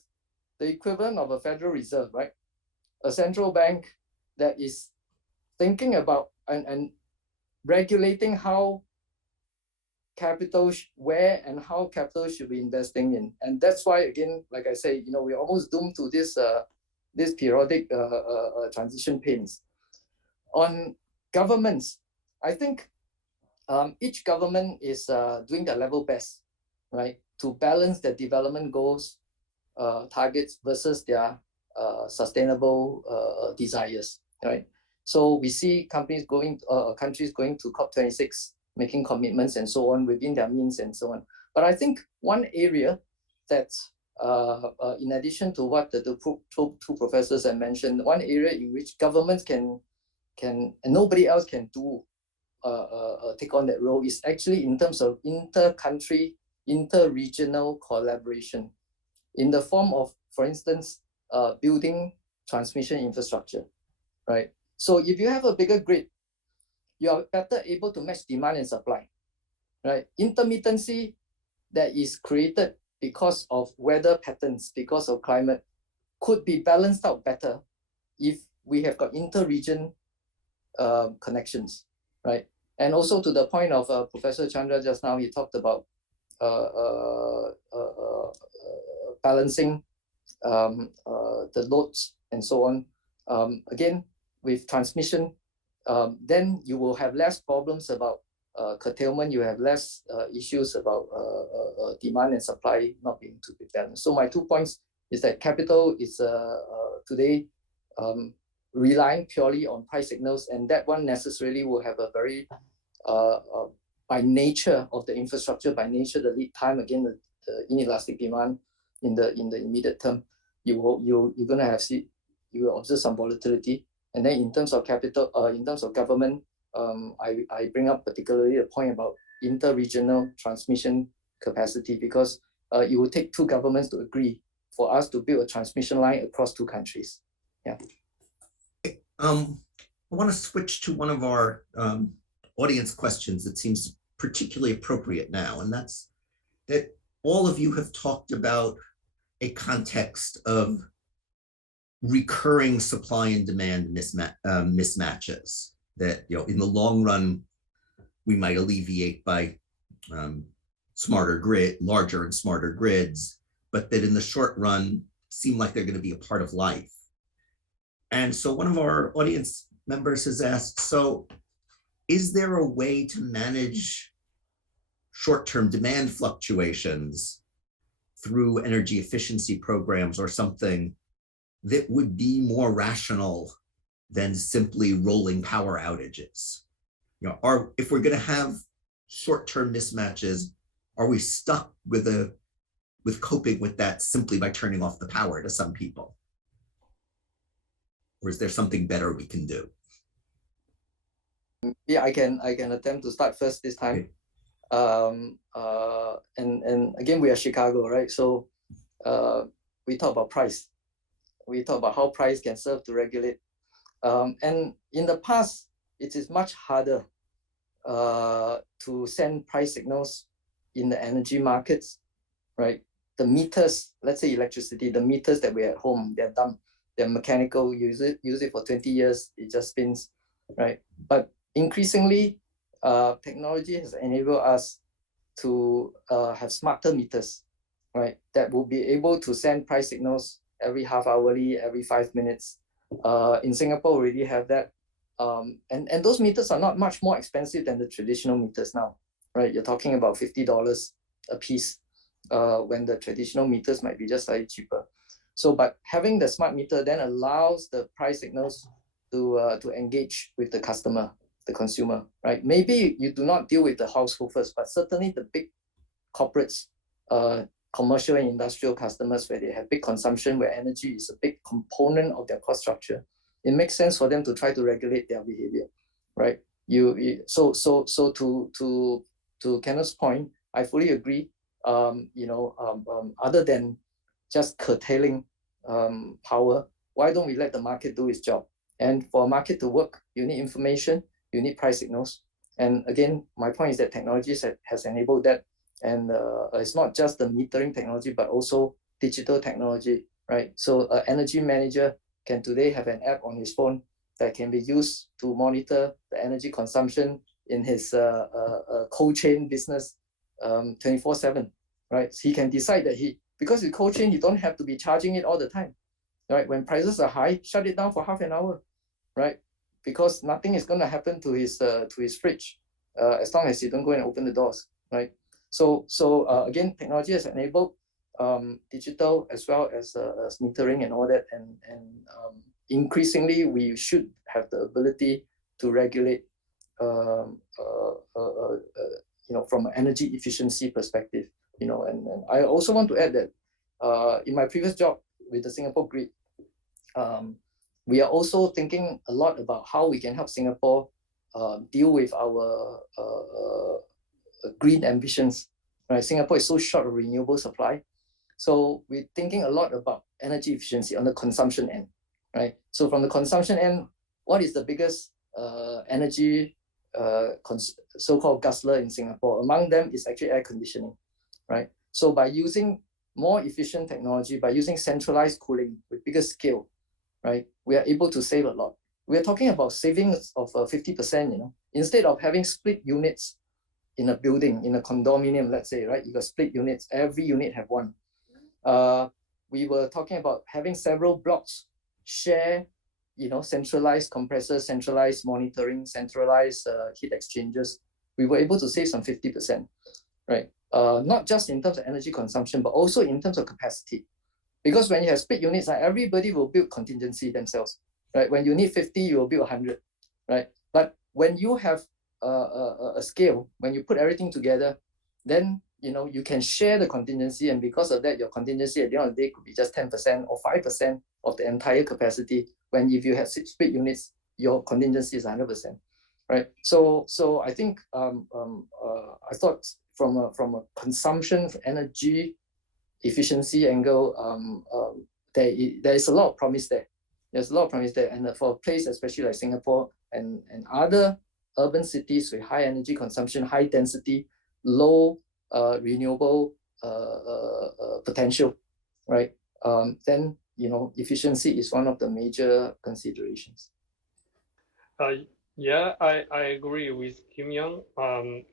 the equivalent of a Federal Reserve, right? A central bank that is thinking about and regulating how capital, where and how capital should be investing in. And that's why, again, like I say, we're almost doomed to this periodic transition pains. On governments, I think each government is doing their level best, right, to balance their development goals, targets versus their sustainable desires, right? So we see countries going to COP26, making commitments and so on within their means and so on. But I think one area that, in addition to what the two professors have mentioned, one area in which governments can and nobody else can do take on that role is actually in terms of inter-country, inter-regional collaboration in the form of, for instance, building transmission infrastructure, right? So if you have a bigger grid, you are better able to match demand and supply, right? Intermittency that is created because of weather patterns, because of climate, could be balanced out better if we have got inter-region connections, right? And also to the point of Professor Chandra just now, he talked about balancing the loads and so on. Again, with transmission, then you will have less problems about curtailment. You have less issues about demand and supply not being to be balanced. So my 2 points is that capital is today relying purely on price signals, and that one necessarily will have a very by nature of the infrastructure, by nature the lead time, again the inelastic demand in the immediate term, you're going to you will observe some volatility. And then in terms of capital, in terms of government, I bring up particularly the point about inter-regional transmission capacity, because it will take two governments to agree for us to build a transmission line across two countries. Yeah. I want to switch to one of our audience questions that seems particularly appropriate now, and that's that all of you have talked about a context of recurring supply and demand mismatches that in the long run we might alleviate by larger and smarter grids, but that in the short run seem like they're going to be a part of life. And so one of our audience members has asked, so is there a way to manage short-term demand fluctuations through energy efficiency programs or something that would be more rational than simply rolling power outages? You know, if we're going to have short-term mismatches, are we stuck with coping with that simply by turning off the power to some people? Or is there something better we can do? Yeah, I can attempt to start first this time. Okay. And again, we are Chicago, right? So we talk about price. We talk about how price can serve to regulate. And in the past, it is much harder to send price signals in the energy markets, right? The meters, let's say electricity, the meters that we have at home, they're dumb. They're mechanical, use it for 20 years, it just spins, right? But increasingly, technology has enabled us to have smarter meters, right? That will be able to send price signals every half hourly, every 5 minutes. In Singapore, we already have that. And those meters are not much more expensive than the traditional meters now, right? You're talking about $50 a piece when the traditional meters might be just slightly cheaper. So, but having the smart meter then allows the price signals to engage with the customer, the consumer, right? Maybe you do not deal with the household first, but certainly the big corporates, commercial and industrial customers where they have big consumption, where energy is a big component of their cost structure, it makes sense for them to try to regulate their behavior, right? So to Kenneth's point, I fully agree. Other than just curtailing power, why don't we let the market do its job? And for a market to work, you need information, you need price signals. And again, my point is that technology has enabled that. And it's not just the metering technology, but also digital technology, right? So an energy manager can today have an app on his phone that can be used to monitor the energy consumption in his cold chain business 24/7, right? So he can decide that because with cold chain, you don't have to be charging it all the time, right? When prices are high, shut it down for half an hour, right? Because nothing is going to happen to his fridge as long as you don't go and open the doors, right? So again, technology has enabled digital as well as metering and all that, and increasingly we should have the ability to regulate, from an energy efficiency perspective, And I also want to add that in my previous job with the Singapore Grid, we are also thinking a lot about how we can help Singapore deal with our green ambitions, right? Singapore is so short of renewable supply. So we're thinking a lot about energy efficiency on the consumption end, right? So from the consumption end, what is the biggest energy so-called guzzler in Singapore? Among them is actually air conditioning, right? So by using more efficient technology, by using centralized cooling with bigger scale, right, we are able to save a lot. We're talking about savings of 50%, Instead of having split units in a building, in a condominium, let's say, right? You got split units, every unit have one. We were talking about having several blocks share, centralized compressors, centralized monitoring, centralized heat exchangers. We were able to save some 50%, right? Not just in terms of energy consumption, but also in terms of capacity. Because when you have split units, everybody will build contingency themselves, right? When you need 50, you will build 100, right? But when you have a scale, when you put everything together, then you can share the contingency, and because of that, your contingency at the end of the day could be just 10% or 5% of the entire capacity. When if you have split units, your contingency is 100%, right? So I think I thought from a consumption energy efficiency angle, there is a lot of promise there. There's a lot of promise there, and for a place especially like Singapore and other urban cities with high energy consumption, high density, low renewable potential, right? Then efficiency is one of the major considerations. Yeah, I agree with Kim Young.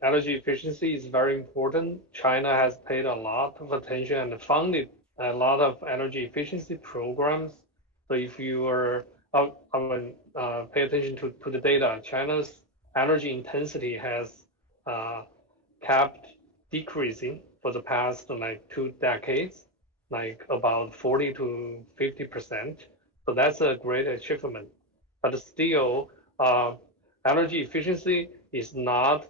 Energy efficiency is very important. China has paid a lot of attention and funded a lot of energy efficiency programs. So if you are, pay attention to the data, China's energy intensity has uh, kept decreasing for the past like 2 decades, like about 40 to 50%. So that's a great achievement. But still, uh, energy efficiency is not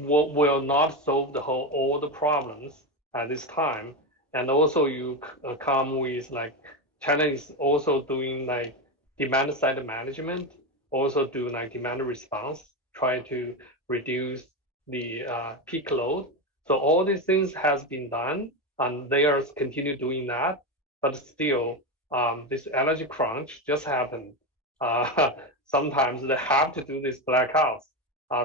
will not solve the whole all the problems at this time. And also you come with like China is also doing like demand side management, also do like demand response, try to reduce the peak load. So all these things has been done, and they are continue doing that. But still, this energy crunch just happened. Sometimes they have to do this blackouts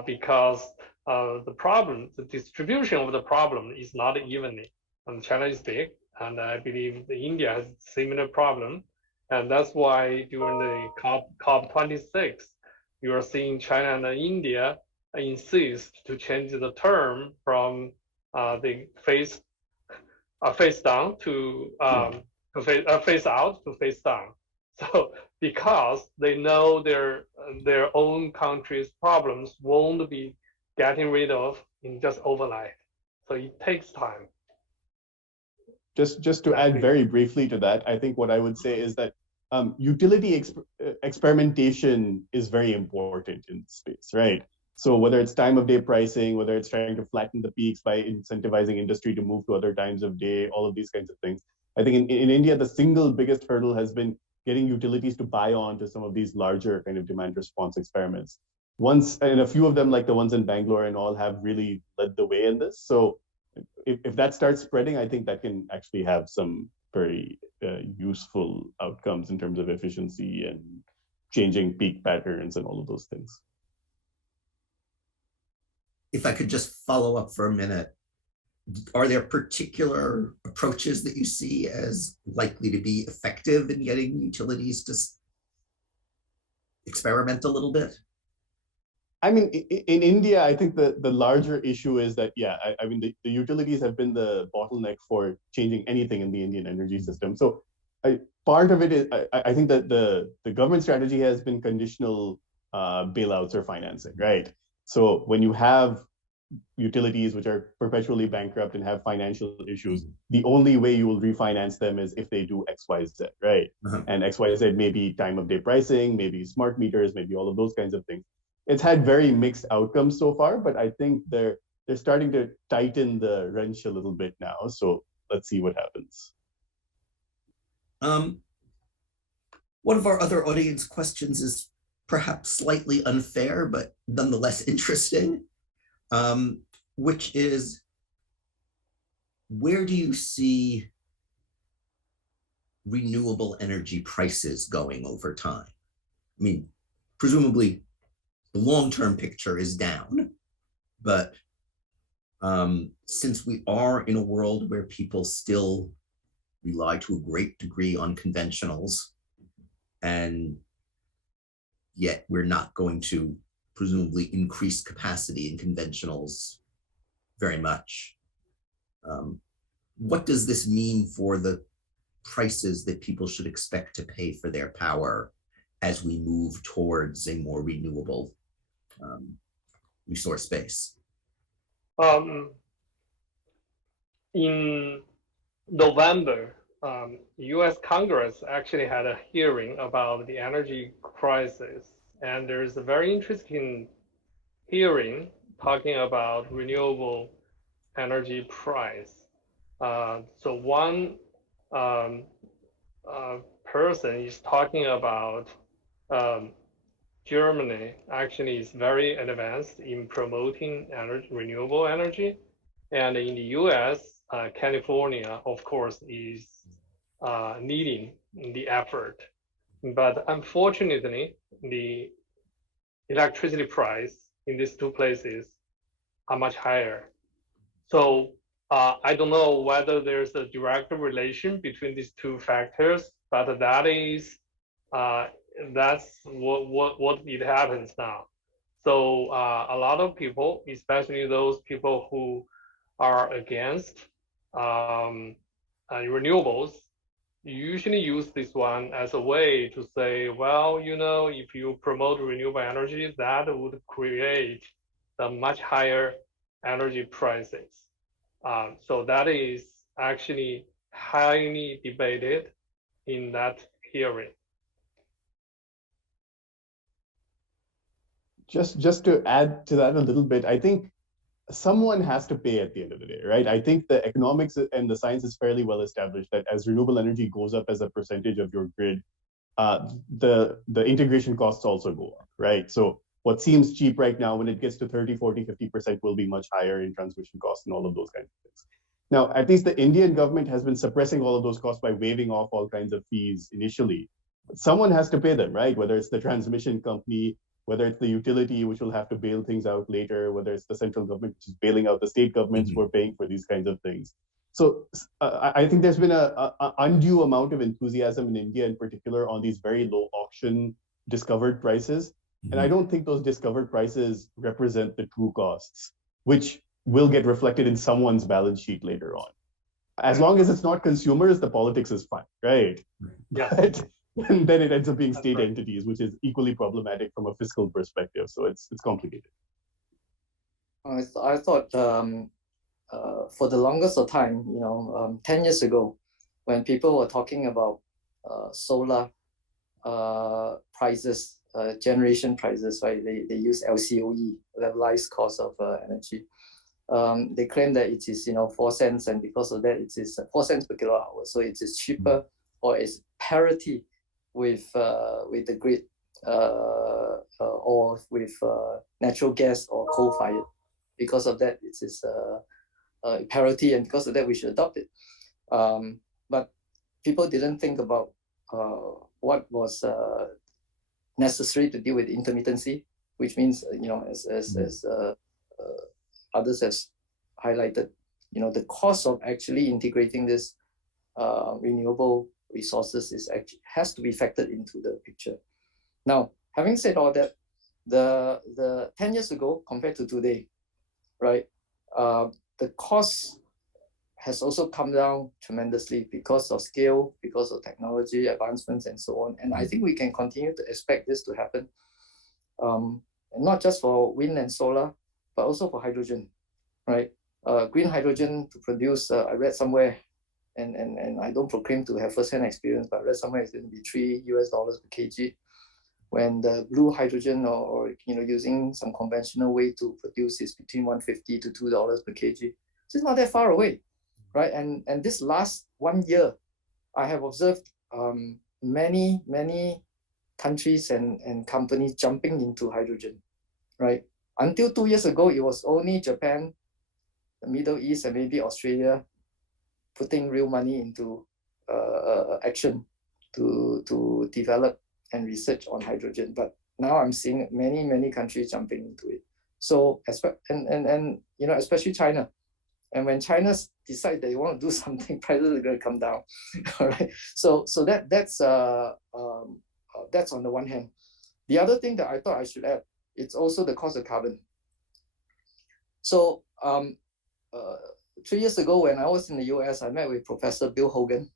because the problem, the distribution of the problem is not evenly. And China is big, and I believe India has similar problem. And that's why during the COP26, you are seeing China and India insist to change the term from the face down to face out to face down. So because they know their own country's problems won't be getting rid of in just overnight. So it takes time. Just to add very briefly to that, I think what I would say is that utility experimentation is very important in this space, right? So whether it's time of day pricing, whether it's trying to flatten the peaks by incentivizing industry to move to other times of day, all of these kinds of things. I think in India, the single biggest hurdle has been getting utilities to buy on to some of these larger kind of demand response experiments. Once, and a few of them, like the ones in Bangalore and all, have really led the way in this. So if that starts spreading, I think that can actually have some very useful outcomes in terms of efficiency and changing peak patterns and all of those things. If I could just follow up for a minute, are there particular approaches that you see as likely to be effective in getting utilities to experiment a little bit? I mean, in India, I think the larger issue is that, yeah, I mean, the utilities have been the bottleneck for changing anything in the Indian energy system. So part of it is, I think that the government strategy has been conditional bailouts or financing, right? So when you have utilities which are perpetually bankrupt and have financial issues, the only way you will refinance them is if they do X, Y, Z, right? And X, Y, Z may be time of day pricing, maybe smart meters, maybe all of those kinds of things. It's had very mixed outcomes so far, but I think they're starting to tighten the wrench a little bit now. So let's see what happens. One of our other audience questions is perhaps slightly unfair, but nonetheless interesting, which is, where do you see renewable energy prices going over time? I mean, presumably the long-term picture is down, but since we are in a world where people still rely to a great degree on conventionals, and yet we're not going to presumably increase capacity in conventionals very much. What does this mean for the prices that people should expect to pay for their power as we move towards a more renewable resource base? In November, U.S. Congress actually had a hearing about the energy crisis, and there's a very interesting hearing talking about renewable energy price. So one person is talking about Germany actually is very advanced in promoting renewable energy. And in the US, California, of course, is leading the effort. But unfortunately, the electricity price in these two places are much higher. So I don't know whether there's a direct relation between these two factors, but that is that's what it happens now. So a lot of people, especially those people who are against renewables, usually use this one as a way to say, well, you know, if you promote renewable energy, that would create a much higher energy prices. So that is actually highly debated in that hearing. Just to add to that a little bit, I think someone has to pay at the end of the day, right? I think the economics and the science is fairly well established that as renewable energy goes up as a percentage of your grid, the integration costs also go up, right? So what seems cheap right now, when it gets to 30, 40, 50% will be much higher in transmission costs and all of those kinds of things. Now, at least the Indian government has been suppressing all of those costs by waiving off all kinds of fees initially. But someone has to pay them, right? Whether it's the transmission company, whether it's the utility, which will have to bail things out later, whether it's the central government, which is bailing out the state governments who are paying for these kinds of things. So I think there's been a undue amount of enthusiasm in India in particular on these very low auction discovered prices. And I don't think those discovered prices represent the true costs, which will get reflected in someone's balance sheet later on. As long as it's not consumers, the politics is fine, right? Yeah. But then it ends up being state entities, which is equally problematic from a fiscal perspective. So it's complicated. I thought for the longest of time, 10 years ago, when people were talking about solar prices, generation prices, right? They use LCOE, levelized cost of energy. They claim that it is 4 cents, and because of that, it is 4 cents per kilowatt hour. So it is cheaper, or it's parity with the grid, or with natural gas or coal fired. Because of that, it is parity, and because of that, we should adopt it. But people didn't think about what was necessary to deal with intermittency, which means, as others have highlighted, the cost of actually integrating this renewable resources has to be factored into the picture. Now, having said all that, the 10 years ago compared to today, right, the cost has also come down tremendously because of scale, because of technology advancements, and so on. And I think we can continue to expect this to happen, and not just for wind and solar, but also for hydrogen, right? Green hydrogen to produce, I read somewhere, and I don't proclaim to have first-hand experience, but I read somewhere it's going to be $3 per kg. When the blue hydrogen or using some conventional way to produce is between $1.50 to $2 per kg. So it's not that far away, right? And this last 1 year, I have observed many countries and companies jumping into hydrogen, right? Until 2 years ago, it was only Japan, the Middle East, and maybe Australia putting real money into action to develop and research on hydrogen. But now I'm seeing many countries jumping into it. So especially China. And when China decide they want to do something, prices are going to come down. All right. So that's on the one hand. The other thing that I thought I should add, it's also the cost of carbon. So 3 years ago, when I was in the US, I met with Professor Bill Hogan,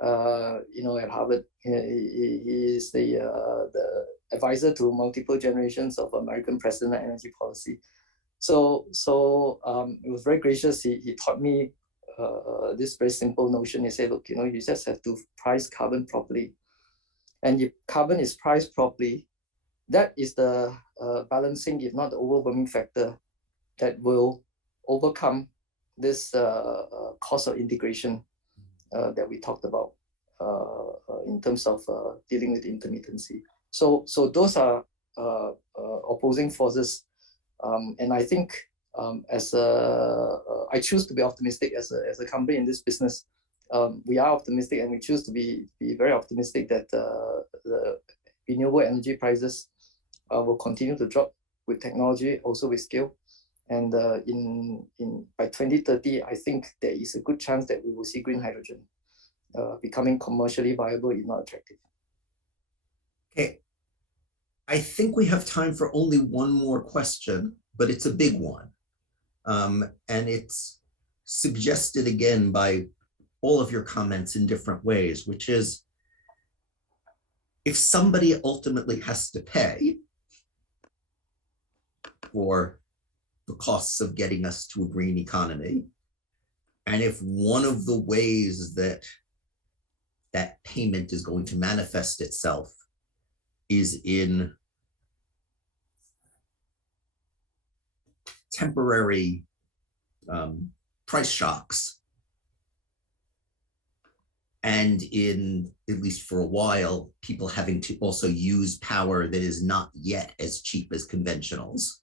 at Harvard. He is the advisor to multiple generations of American president energy policy. So it was very gracious. He taught me this very simple notion. He said, look, you just have to price carbon properly. And if carbon is priced properly, that is the balancing, if not the overwhelming factor, that will overcome this cost of integration that we talked about in terms of dealing with intermittency. So those are opposing forces, and I think I choose to be optimistic as a company in this business. We are optimistic, and we choose to be very optimistic that the renewable energy prices will continue to drop with technology, also with scale. And by 2030, I think there is a good chance that we will see green hydrogen becoming commercially viable, if not attractive. Okay, I think we have time for only one more question, but it's a big one. And it's suggested again by all of your comments in different ways, which is, if somebody ultimately has to pay for the costs of getting us to a green economy, and if one of the ways that that payment is going to manifest itself is in temporary price shocks, and in, at least for a while, people having to also use power that is not yet as cheap as conventionals,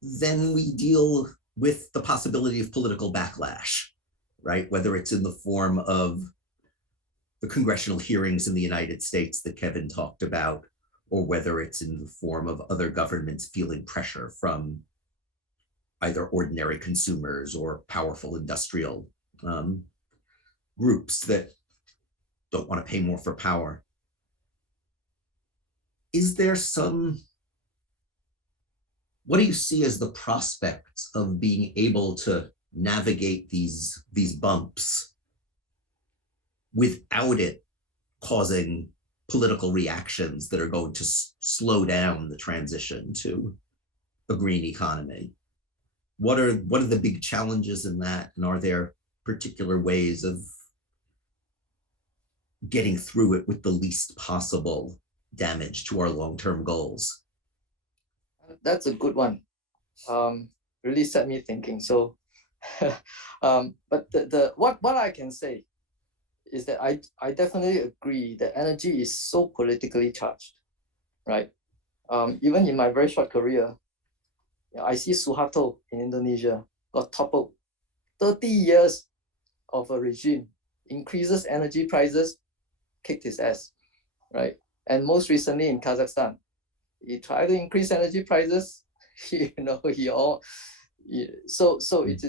then we deal with the possibility of political backlash, right? Whether it's in the form of the congressional hearings in the United States that Kevin talked about, or whether it's in the form of other governments feeling pressure from either ordinary consumers or powerful industrial groups that don't want to pay more for power. Is there what do you see as the prospects of being able to navigate these bumps without it causing political reactions that are going to slow down the transition to a green economy? What are the big challenges in that, and are there particular ways of getting through it with the least possible damage to our long-term goals? That's a good one. Really set me thinking. So, but what I can say is that I definitely agree that energy is so politically charged, right? Even in my very short career, I see Suharto in Indonesia got toppled. 30 years of a regime increases energy prices, kicked his ass, right? And most recently in Kazakhstan, he tried to increase energy prices. So it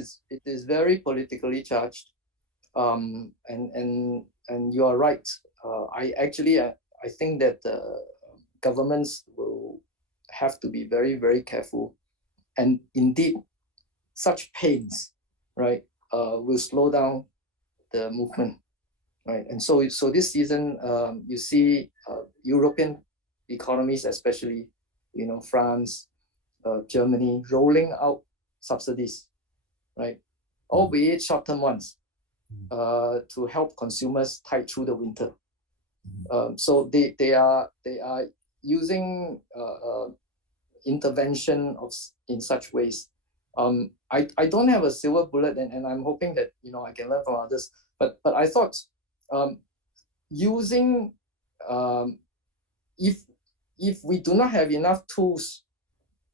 is very politically charged. And you are right. I think that governments will have to be very, very careful. And indeed, such pains, right, will slow down the movement, right? And so this season, you see European economies, especially, France, Germany, rolling out subsidies, right, albeit short-term ones, to help consumers tide through the winter. So they are using intervention in such ways. I don't have a silver bullet, and I'm hoping that I can learn from others. But I thought using if we do not have enough tools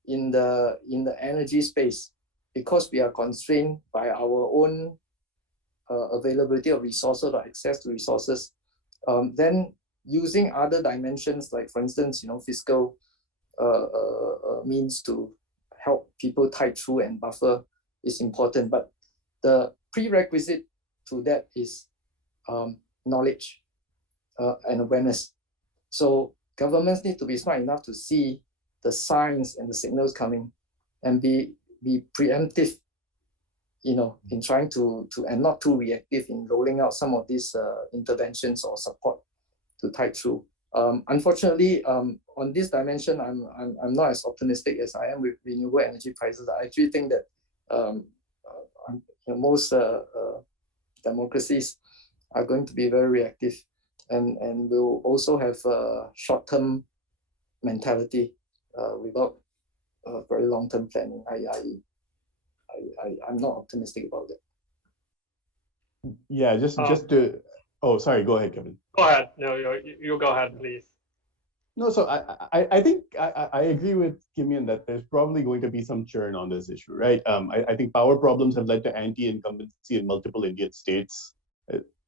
in the energy space, because we are constrained by our own availability of resources or access to resources, then using other dimensions, like for instance, fiscal means to help people tide through and buffer is important. But the prerequisite to that is knowledge and awareness. So governments need to be smart enough to see the signs and the signals coming, and be preemptive, in trying to and not too reactive in rolling out some of these interventions or support to tide through. Unfortunately, on this dimension, I'm not as optimistic as I am with renewable energy prices. I actually think that most democracies are going to be very reactive, and will also have a short-term mentality without very long-term planning. I'm not optimistic about that. Yeah, just to. Oh, sorry. Go ahead, Kevin. Go ahead. No, you go ahead, please. No, so I think I agree with Kimian that there's probably going to be some churn on this issue, right? I think power problems have led to anti-incumbency in multiple Indian states.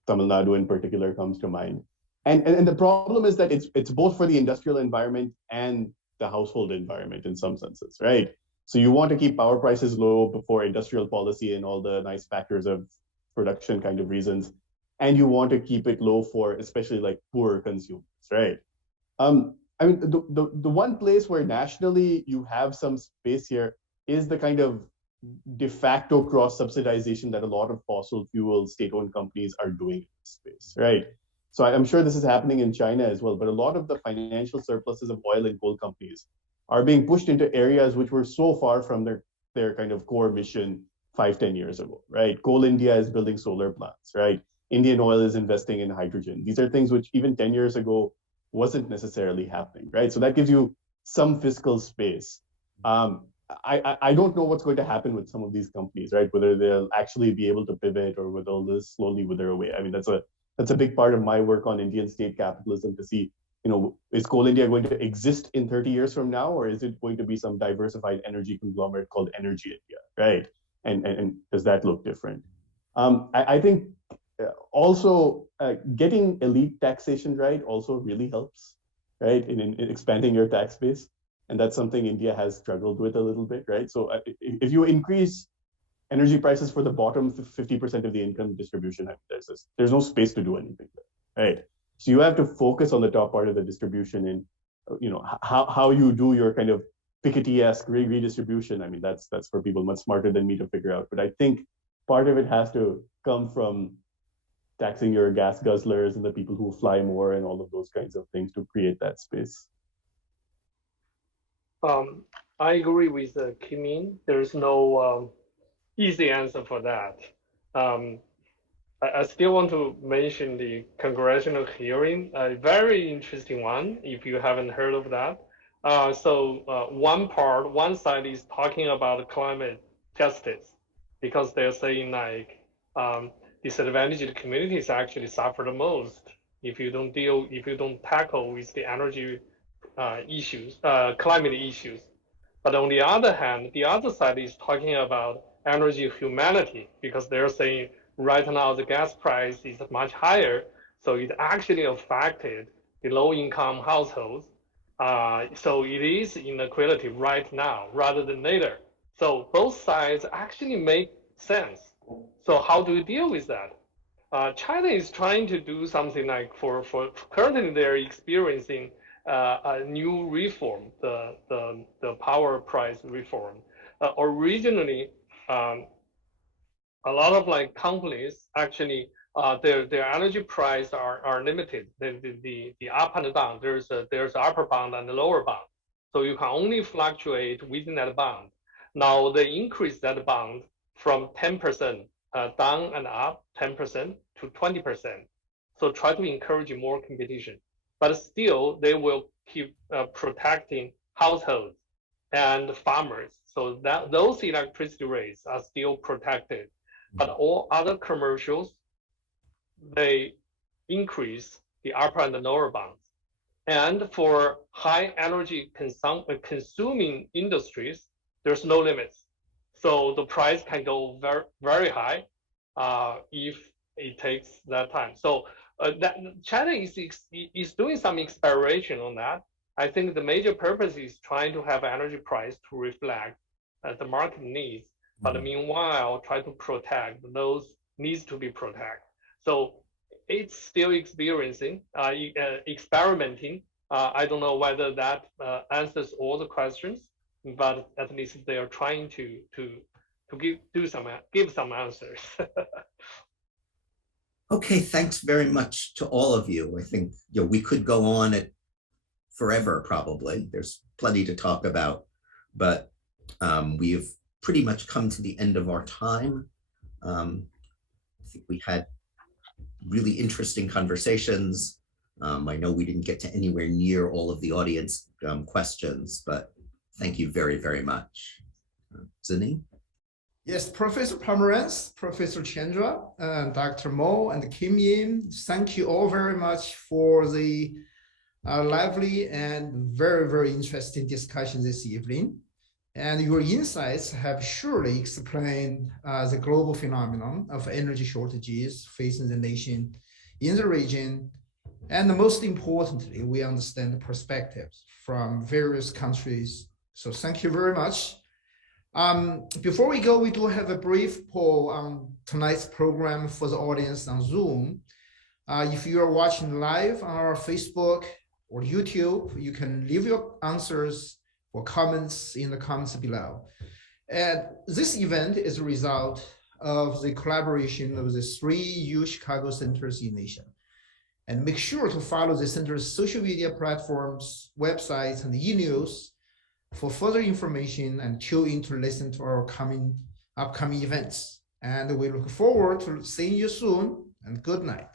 Tamil Nadu in particular comes to mind. And the problem is that it's both for the industrial environment and the household environment in some senses, right? So you want to keep power prices low for industrial policy and all the nice factors of production kind of reasons. And you want to keep it low for especially like poorer consumers, right? I mean, the one place where nationally you have some space here is the kind of de facto cross subsidization that a lot of fossil fuel state-owned companies are doing in this space, right? So I'm sure this is happening in China as well, but a lot of the financial surpluses of oil and coal companies are being pushed into areas which were so far from their kind of core mission 5-10 years ago, right? Coal India is building solar plants, right? Indian Oil is investing in hydrogen. These are things which even 10 years ago wasn't necessarily happening, right? So that gives you some fiscal space. I don't know what's going to happen with some of these companies, right? Whether they'll actually be able to pivot or whether they'll slowly wither away. I mean, that's a big part of my work on Indian state capitalism to see, is Coal India going to exist in 30 years from now, or is it going to be some diversified energy conglomerate called Energy India, right? And does that look different? I think also getting elite taxation right also really helps, right? In expanding your tax base. And that's something India has struggled with a little bit, right? So if you increase energy prices for the bottom 50% of the income distribution, there's no space to do anything there, right? So you have to focus on the top part of the distribution and how you do your kind of Piketty-esque redistribution. I mean, that's for people much smarter than me to figure out. But I think part of it has to come from taxing your gas guzzlers and the people who fly more and all of those kinds of things to create that space. I agree with Kim Yin. There's no easy answer for that. I still want to mention the congressional hearing, a very interesting one, if you haven't heard of that. One side is talking about climate justice, because they're saying like disadvantaged communities actually suffer the most if you don't tackle with the energy issues, climate issues. But on the other hand, the other side is talking about energy humanity, because they're saying right now the gas price is much higher, so it actually affected the low-income households. So it is inequality right now rather than later. So both sides actually make sense. So how do we deal with that? China is trying to do something like for currently they're experiencing a new reform, the power price reform. Originally, a lot of like companies actually their energy price are limited. The up and down, there's upper bound and the lower bound. So you can only fluctuate within that bound. Now they increase that bound from 10% down and up 10% to 20%. So try to encourage more competition. But still, they will keep protecting households and farmers. So that those electricity rates are still protected. But all other commercials, they increase the upper and the lower bounds. And for high energy consuming industries, there's no limits. So the price can go very, very high if it takes that time. So that China is doing some exploration on that. I think the major purpose is trying to have energy price to reflect the market needs, but meanwhile try to protect those needs to be protected. So it's still experimenting. I don't know whether that answers all the questions, but at least they are trying to give some answers. Okay, thanks very much to all of you. I think we could go on it forever, probably. There's plenty to talk about, but we've pretty much come to the end of our time. I think we had really interesting conversations. I know we didn't get to anywhere near all of the audience questions, but thank you very, very much. Zini? Yes, Professor Pomerantz, Professor Chandra, Dr. Mo, and Kim Yin, thank you all very much for the lively and very, very interesting discussion this evening. And your insights have surely explained the global phenomenon of energy shortages facing the nation in the region. And most importantly, we understand the perspectives from various countries. So thank you very much. Before we go, we do have a brief poll on tonight's program for the audience on Zoom. If you are watching live on our Facebook or YouTube, you can leave your answers or comments in the comments below. And this event is a result of the collaboration of the 3 U Chicago centers in Asia. And make sure to follow the center's social media platforms, websites, and e-news for further information, and tune in to listen to our upcoming events. And we look forward to seeing you soon, and good night.